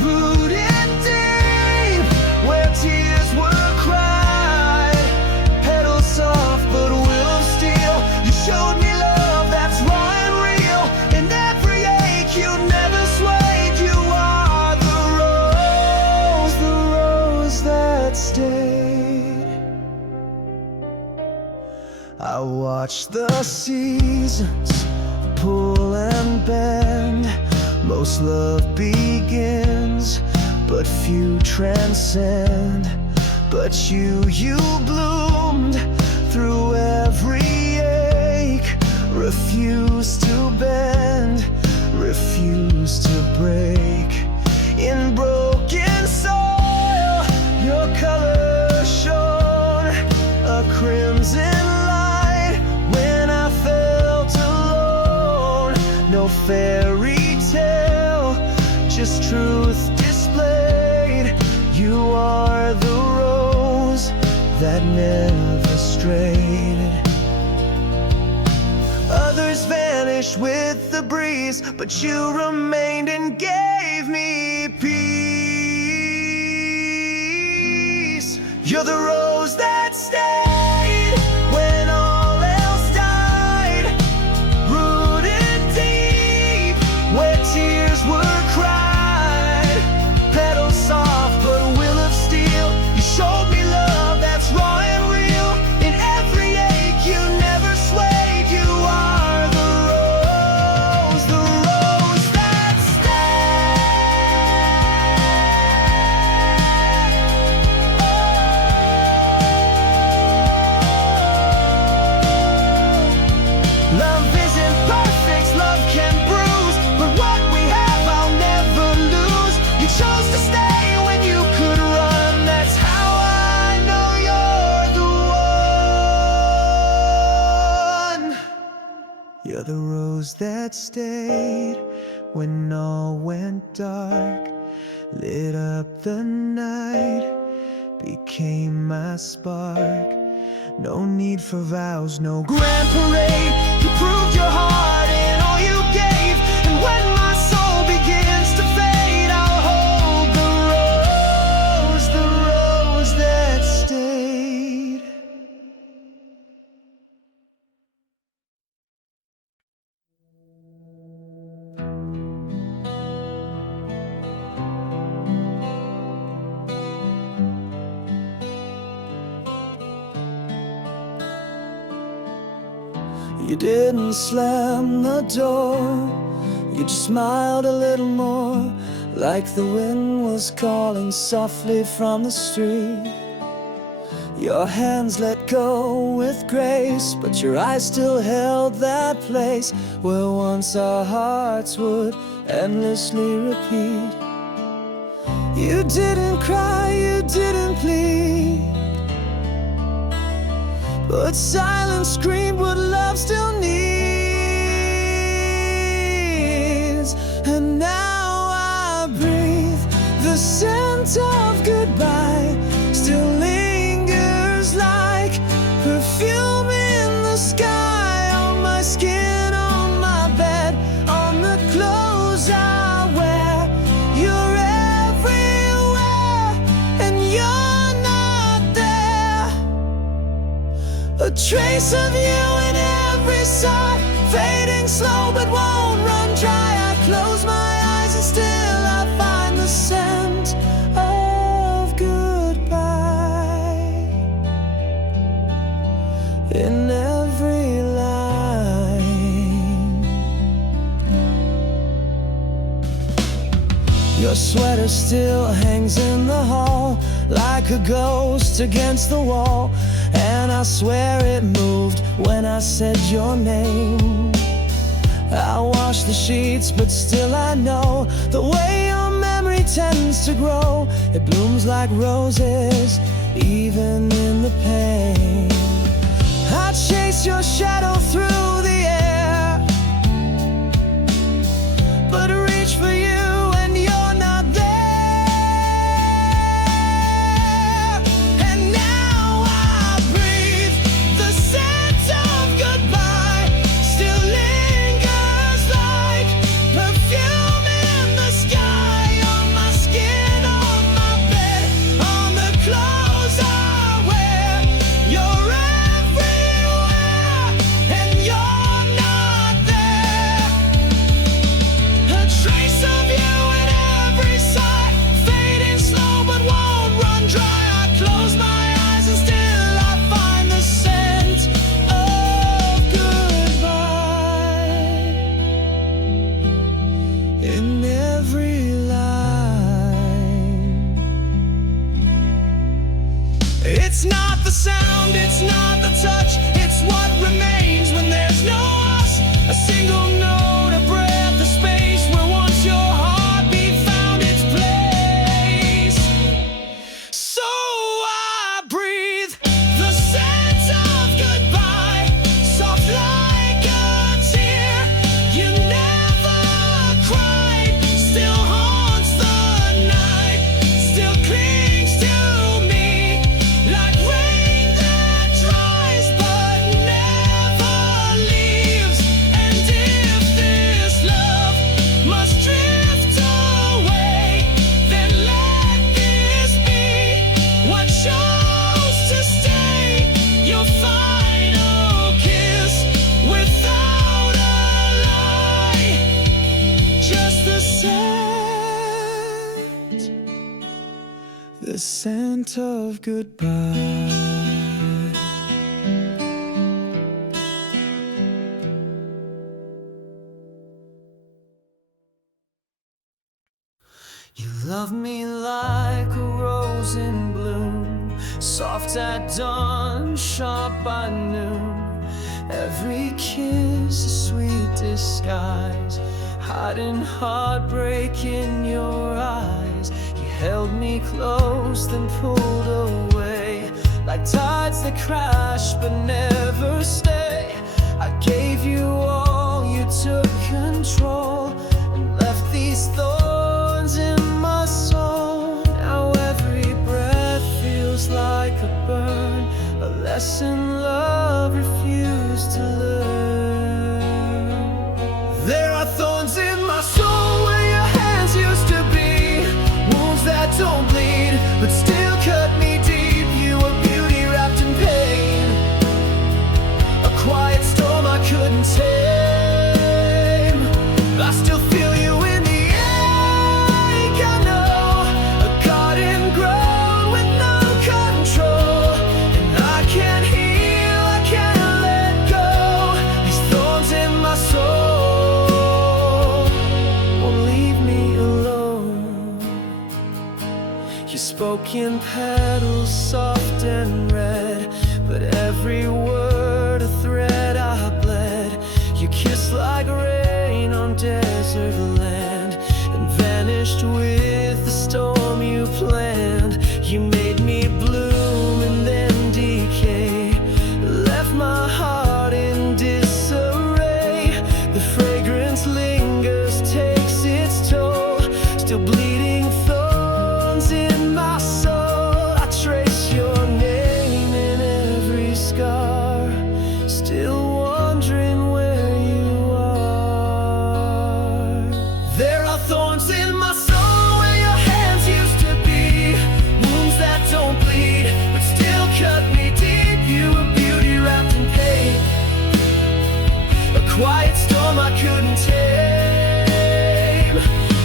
rooted deep where tears were I watch the seasons pull and bend. Most love begins, but few transcend. But you bloomed through every ache. Refuse to bend, refuse to break. In broken soil, your color shone a crimson light when I felt alone. No fairy tale, just truth displayed. You are the rose that never strayed. Others vanished with the breeze, but you remained and gave me peace. You're the rose that stayed when all else died, rooted deep where tears were cried. Petals soft but will of steel, you showed me love that's raw and real. In every ache you never swayed. You are the rose that stayed. Love isn't perfect, love can bruise, but what we have I'll never lose. You chose to stay when you could run. That's how I know you're the one. You're the rose that stayed when all went dark, lit up the night, became my spark. No need for vows, no grand parade. You proved your heart in all you gave. And when my soul begins to fade, I'll hold the rose that stayed. You didn't slam the door, you just smiled a little more, like the wind was calling softly from the street. Your hands let go with grace, but your eyes still held that place where once our hearts would endlessly repeat. You didn't cry, you didn't plead, but silence screamed what love still needs. And now I breathe the scent of goodbye, still lingers like perfume in the sky, on my skin, on my bed, on the clothes I wear. You're everywhere and you're not there. A trace of you in every sigh, fading slow but won't run dry. I close my eyes and still I find the scent of goodbye in every line. Your sweater still hangs in the hall like a ghost against the wall, and I swear it moved when I said your name. I wash the sheets, but still I know the way your memory tends to grow. It blooms like roses, even in the pain. I chase your shadow through the air, but reach for you and you're not there. And now I breathe the scent of goodbye, still lingers like perfume in the sky, on my skin, on my bed, on the clothes I wear. not the sound, it's not the touch, it's what remains when there's no us. A single note, a breath, a space where once your heartbeat found its place. So I breathe the scent of goodbye, soft like a tear. You never cried, still haunts the night, still clings to me like rain that dries but never leaves. And if this love must drift away, then let this be what chose to stay. Your final kiss without a lie, just the scent of goodbye. You love me like a rose in bloom, soft at dawn, sharp by noon. Every kiss a sweet disguise, hiding heartbreak in your eyes. You held me close, then pulled away, like tides that crash but never stay. I gave you all, you took control, and left these thorns in my soul. Now every breath feels like a burn, a lesson love refused to learn. There are thorns in my soul where your hands used to be, wounds that don't bleed but still cut me deep. You were beauty wrapped in pain, a quiet storm I couldn't tame. I still feel you in the ache, I know, a garden grown with no control. And I can't heal, I can't let go, these thorns in my soul won't leave me alone. You spoke in petals soft and red, but every word a thread I bled. You kissed like rain on desert land, and vanished with the storm you planned. You made me bloom and then decay, left my heart in disarray. The fragrance lingers, takes its toll, still bleeding thorns in my soul. I trace your name in every scar, still wondering where you are. There are thorns in my soul where your hands used to be, wounds that don't bleed but still cut me deep. You were beauty wrapped in pain, a quiet storm I couldn't tame.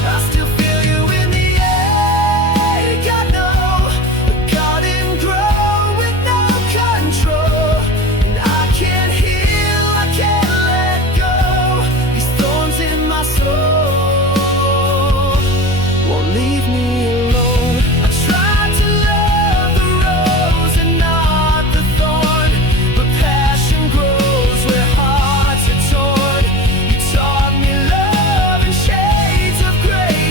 I still feel you in the ache, I know, a garden grown with no control. And I can't heal, I can't let go, these thorns in my soul won't leave me alone. I tried to love the rose and not the thorn, but passion grows where hearts are torn. You taught me love in shades of gray,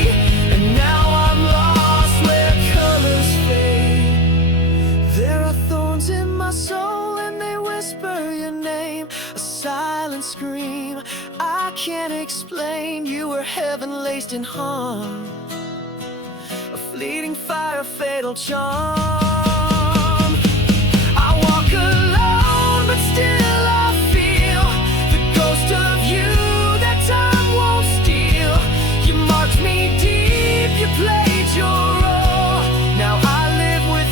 and now I'm lost where colors fade. There are thorns in my soul and they whisper your name, a silent scream I can't explain. You were heaven laced in harm, a fleeting fire, fatal charm. I walk alone, but still I feel the ghost of you that time won't steal. You marked me deep, you played your role. Now I live with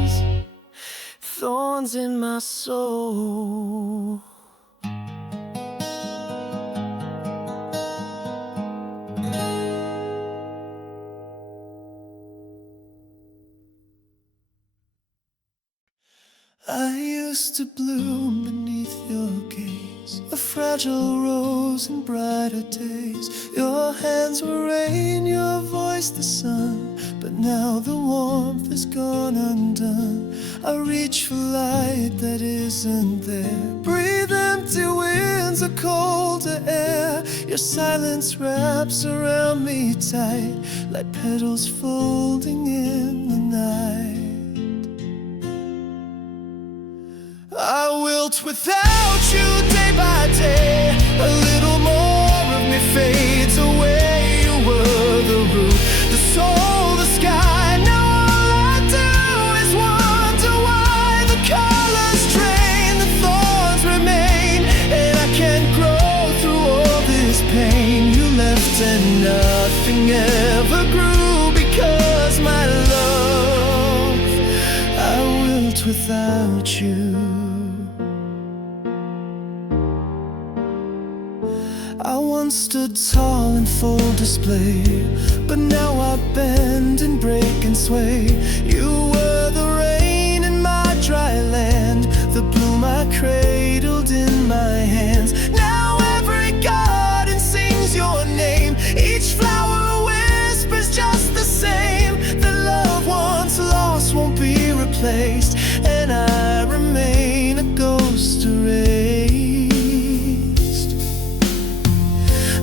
thorns, thorns in my soul. I used to bloom beneath your gaze, a fragile rose in brighter days. Your hands were rain, your voice the sun, but now the warmth is gone undone. I reach for light that isn't there, breathe empty winds of colder air. Your silence wraps around me tight, like petals folding in the night. I wilt without you day by day. A little more of me fades away. You were the root, the soul, the sky. Now all I do is wonder why the colors drain, the thorns remain, and I can't grow through all this pain. You left and nothing ever grew, because my love, I wilt without you. I once stood tall in full display, but now I bend and break and sway. You were the rain in my dry land, the bloom I cradled in my hands. Now every garden sings your name, each flower whispers just the same. The love once lost won't be replaced, and I remain a ghost erased.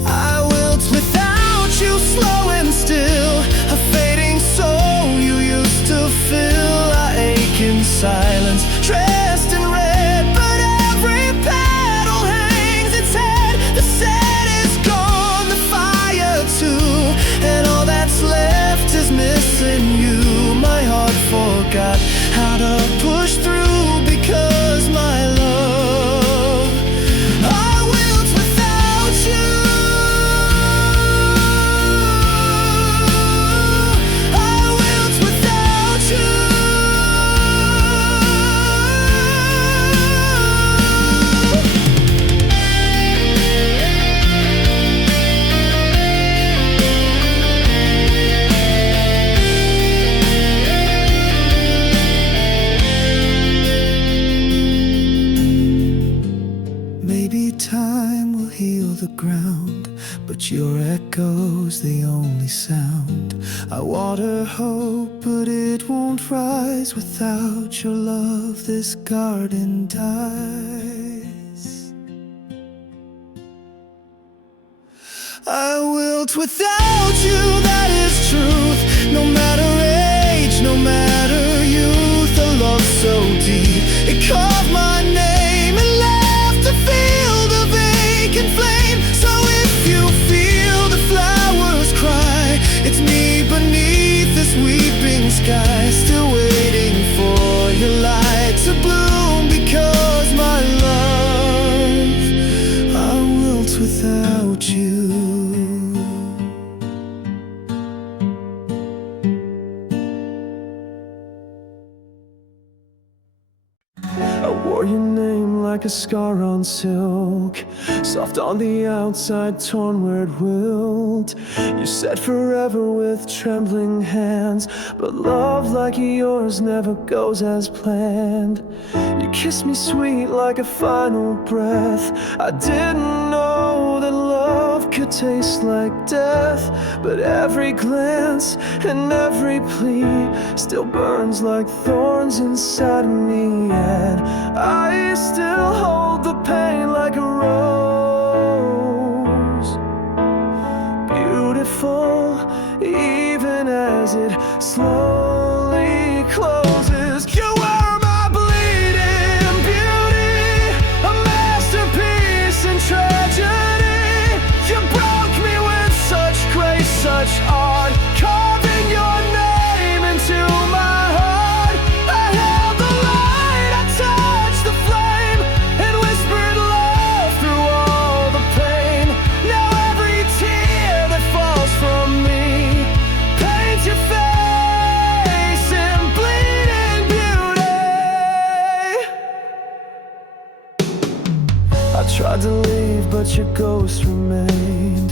I wilt without you, slow and still, a fading soul you used to fill. I ache in silence, dressed in red, but every petal hangs its head. The set is gone, the fire too, and all that's left is missing you. My heart forgot how to push through, because my love, I wilt without you. Time will heal the ground, but your echo's the only sound. I water hope, but it won't rise. Without your love, this garden dies. I wilt without you, that is truth. No matter age, no matter youth, a love so deep, it carved my name and left a field of vacant flame. So if you feel the flowers cry, it's me beneath this weeping sky, still waiting for your light to bloom, because my love, I wilt without you. I wore your name like a scar on silk, soft on the outside, torn where it willed. You said forever with trembling hands, but love like yours never goes as planned. You kissed me sweet like a final breath. I didn't know that love could taste like death, but every glance and every plea still burns like thorns inside me, and I still hold the pain like a rose, beautiful even as it slowly closes. You were my bleeding beauty, a masterpiece in tragedy. You broke me with such grace, such art, carving your name into my heart. I held the light, I touched the flame, and whispered love through all the pain. Now every tear that falls from me paints your face in bleeding beauty. I tried to leave, but your ghost remained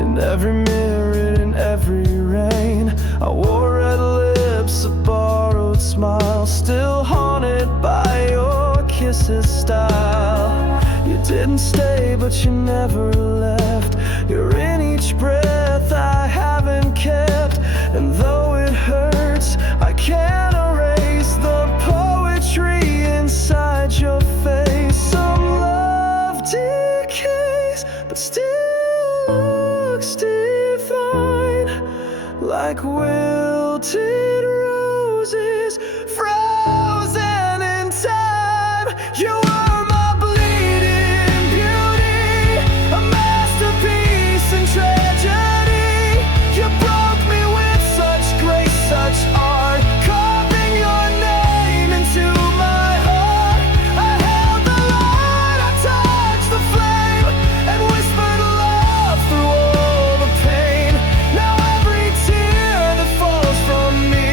in every mirror, in every rain. I wore red lips, a borrowed smile, still haunted by your kisses style. You didn't stay, but you never left. You're in each breath I haven't kept, and though it hurts, I can't erase the poetry inside your face. Some love decays, but still looks divine, like wilted roses frozen in time. You were my bleeding beauty, a masterpiece in tragedy. You broke me with such grace, such art, carving your name into my heart. I held the light, I touched the flame, and whispered love through all the pain. Now every tear that falls from me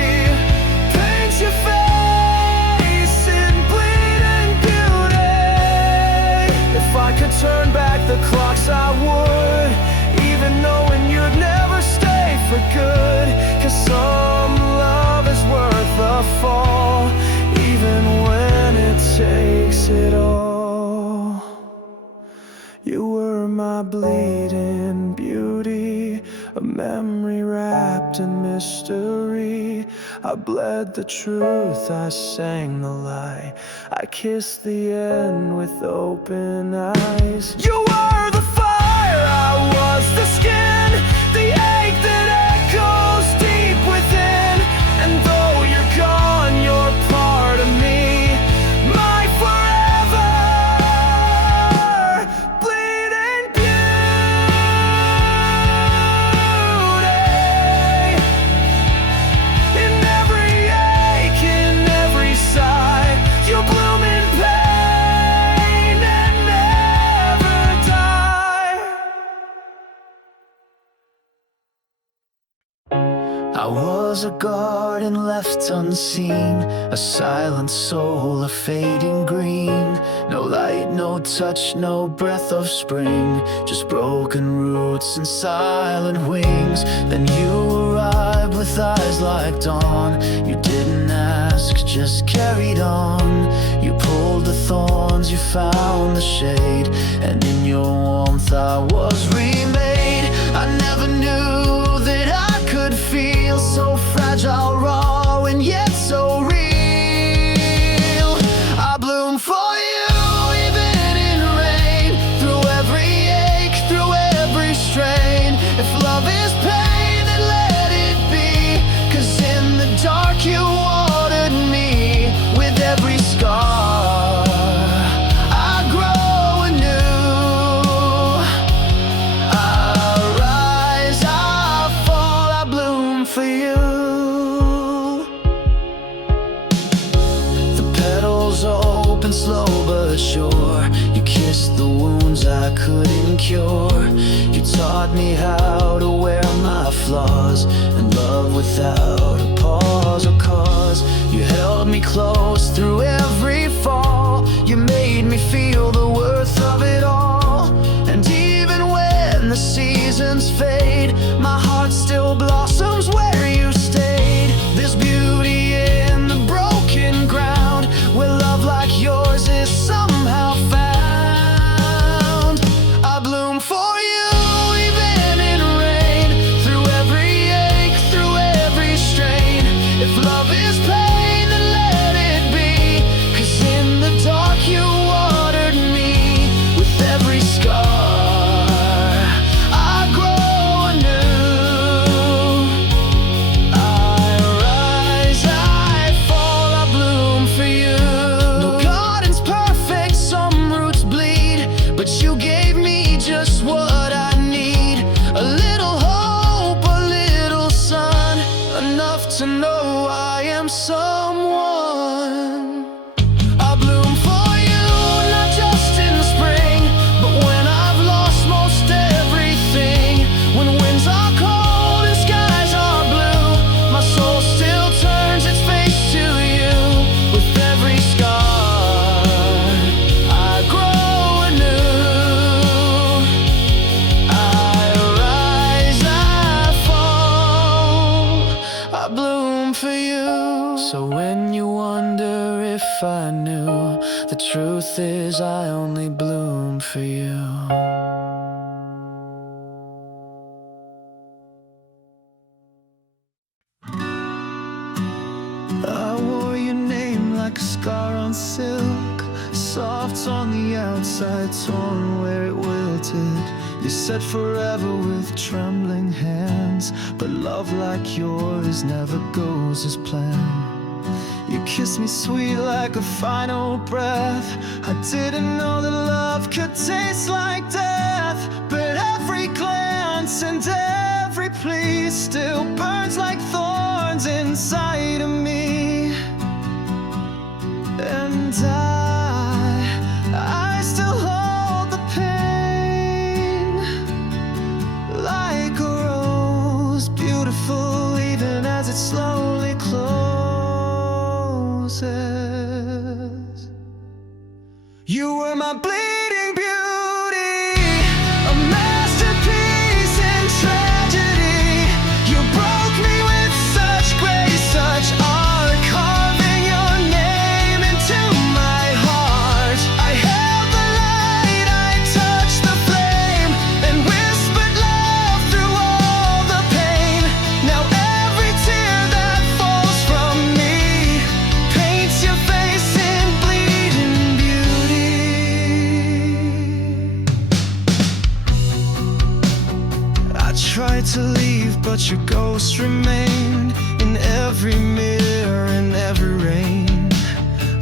paints your face in bleeding beauty. If I could turn back the clocks, I would, even knowing you'd never stay for good. 'Cause some love is worth the fall, even when it takes it all. You were my bleeding beauty, a memory wrapped in mystery. I bled the truth, I sang the lie, I kissed the end with open eyes. You were the fire, I was the skin, the ache that echoes deep within. And though you're gone, you're part of me, my forever bleeding beauty. In every ache, in every sigh, you bloom in pain and never die. I was a garden left unseen, a silent soul, a fading green. No light, no touch, no breath of spring, just broken roots and silent wings. Then you arrived with eyes like dawn. You didn't ask, just carried on. You pulled the thorns, you found the shade, and in your warmth I was remade. I never knew that I could feel so fragile, raw, and yet so real. I bloom for you, even in rain, through every ache, through every strain. If love is pain, then let it be, 'cause in the dark you watered me. With every scar I grow anew. I rise, I fall, I bloom for you. The petals open slow but sure. You kissed the wounds I couldn't cure. You taught me how to wear my flaws, and love without a pause or cause. You held me close through every fall. You made me feel the worth of it all. And even when the seasons fade, my heart still blossoms where you stayed. There's beauty in the broken ground, where love like yours is somehow found. I bloom for you, even in rain, through every ache, through every strain. If love is pain, then let it be, 'cause in the dark you watered me. With every scar I grow anew. I rise, I fall, I bloom for you. No garden's perfect, some roots bleed, but you gave me just what I need. A little hope, a little sun, enough to know I am someone. I bloom for you, not just in spring, but when I've lost most everything. When winds are cold and skies are blue, my soul still turns its face to you. With every scar I grow anew. I rise, I fall, I bloom for you. So when you wonder if I knew The truth is I only bloom for you. I wore your name like a scar on silk, soft on the outside, torn where it wilted. You said forever with trembling hands, but love like yours never goes as planned. You kissed me sweet like a final breath. I didn't know that love could taste like death, but every glance and every plea still burns like thorns inside of me. And I still hold the pain like a rose, beautiful even as it slowly closes. You were my bleeding beauty, a masterpiece in tragedy. You broke me with such grace, such art, carving your name into my heart. I held the light, I touched the flame, and whispered love through all the pain. Now every tear that falls from me paints your face in bleeding beauty. I tried to leave, but your ghost remained in every mirror, in every rain.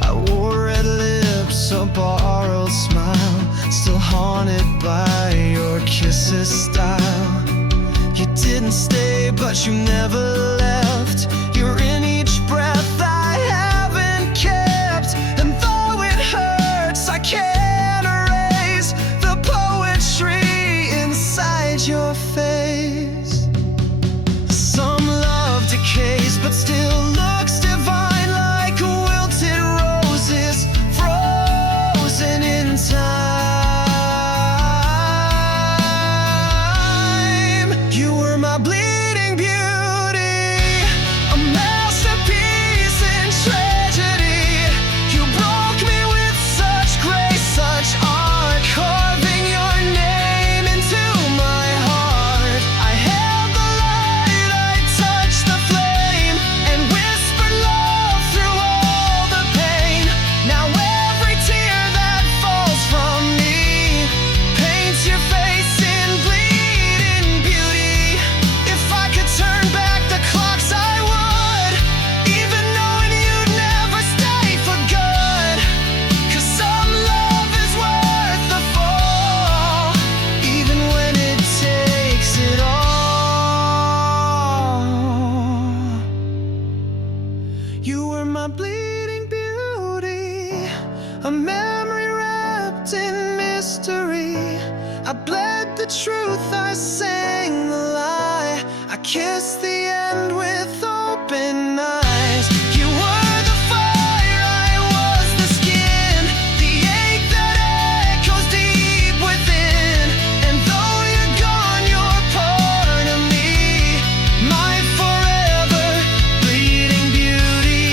I wore red lips, a borrowed smile, still haunted by your kisses style. You didn't stay, but you never left. You're in each breath I haven't kept, and though it hurts, I can't erase the poetry inside your face. Some love decays, but still looks divine, like wilted roses frozen in time. You were my bleeding beauty, a masterpiece in tragedy. You broke me with such grace, such art, carving your name into my heart. I held the light, I touched the flame, and whispered love through all the pain. Now every tear that falls from me paints your face in bleeding beauty. If I could turn back the clocks, I would, even knowing you'd never stay for good. 'Cause some love is worth the fall, even when it takes it all. You were my bleeding beauty, a memory wrapped in mystery. I bled the truth, I sang the lie, I kissed the end with open eyes. You were the fire, I was the skin, the ache that echoes deep within. And though you're gone, you're part of me, my forever bleeding beauty.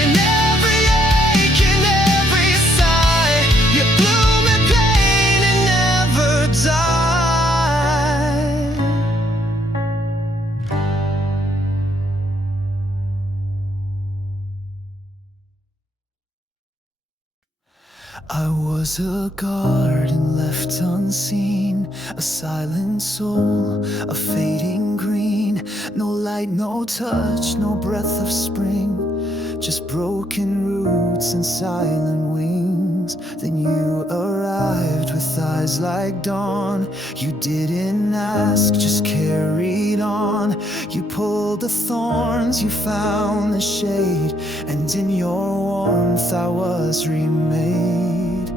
In every ache, in every sigh, you bloom in pain and never die. I was a garden left unseen, a silent soul, a fading green. No light, no touch, no breath of spring, just broken roots and silent wings. Then you arrived with eyes like dawn. You didn't ask, just carried on. You pulled the thorns, you found the shade, and in your warmth I was remade.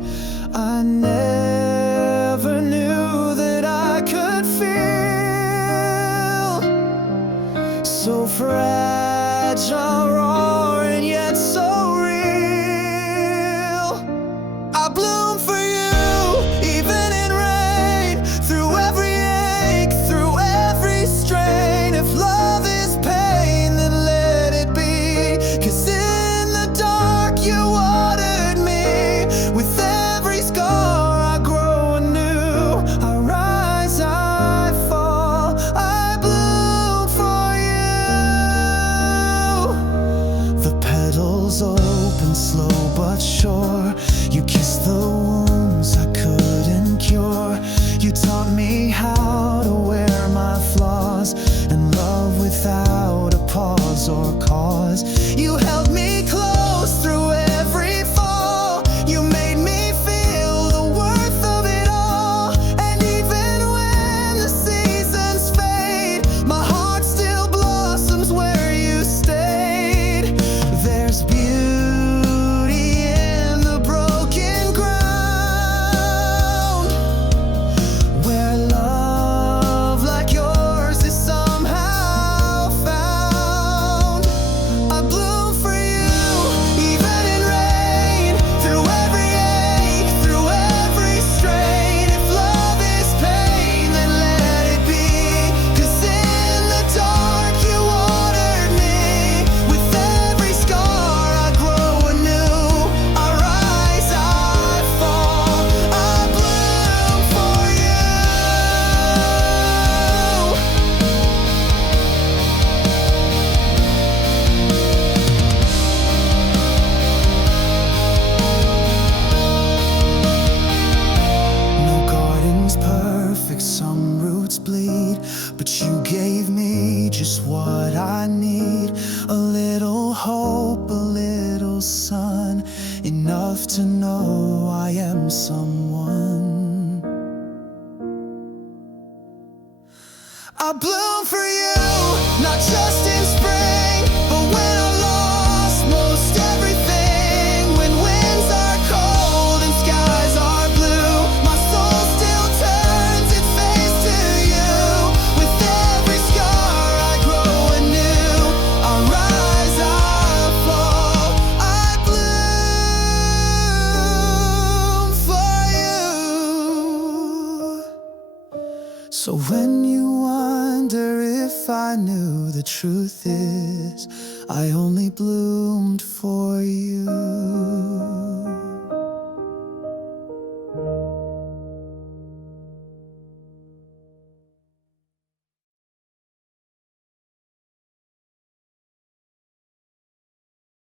I never knew that I could feel so fragile, raw, and yet so real. I bloom for you, even in rain, through every ache, through every strain. If love is pain, then let it be, 'cause 'cause you held me close through every fall. You made me feel the worth of it all. And even when the seasons fade, my heart still blossoms where you stayed. There's beauty in the broken ground, where love like yours is somehow found. I bloom for you, even in rain, through every ache, through every strain. If love is pain, then let it be, 'cause in the dark you watered me. With every scar I grow anew. I rise, I fall, I bloom for you. No garden's perfect, some roots bleed, but you gave me just what I need. A little hope, a little sun, enough to know I am someone. I bloom for you, not just in spring, but when I lost most everything. When winds are cold and skies are blue, my soul still turns its face to you. With every scar I grow anew. I rise, I fall, I bloom for you. So when you wonder if I knew, the truth is I only bloomed for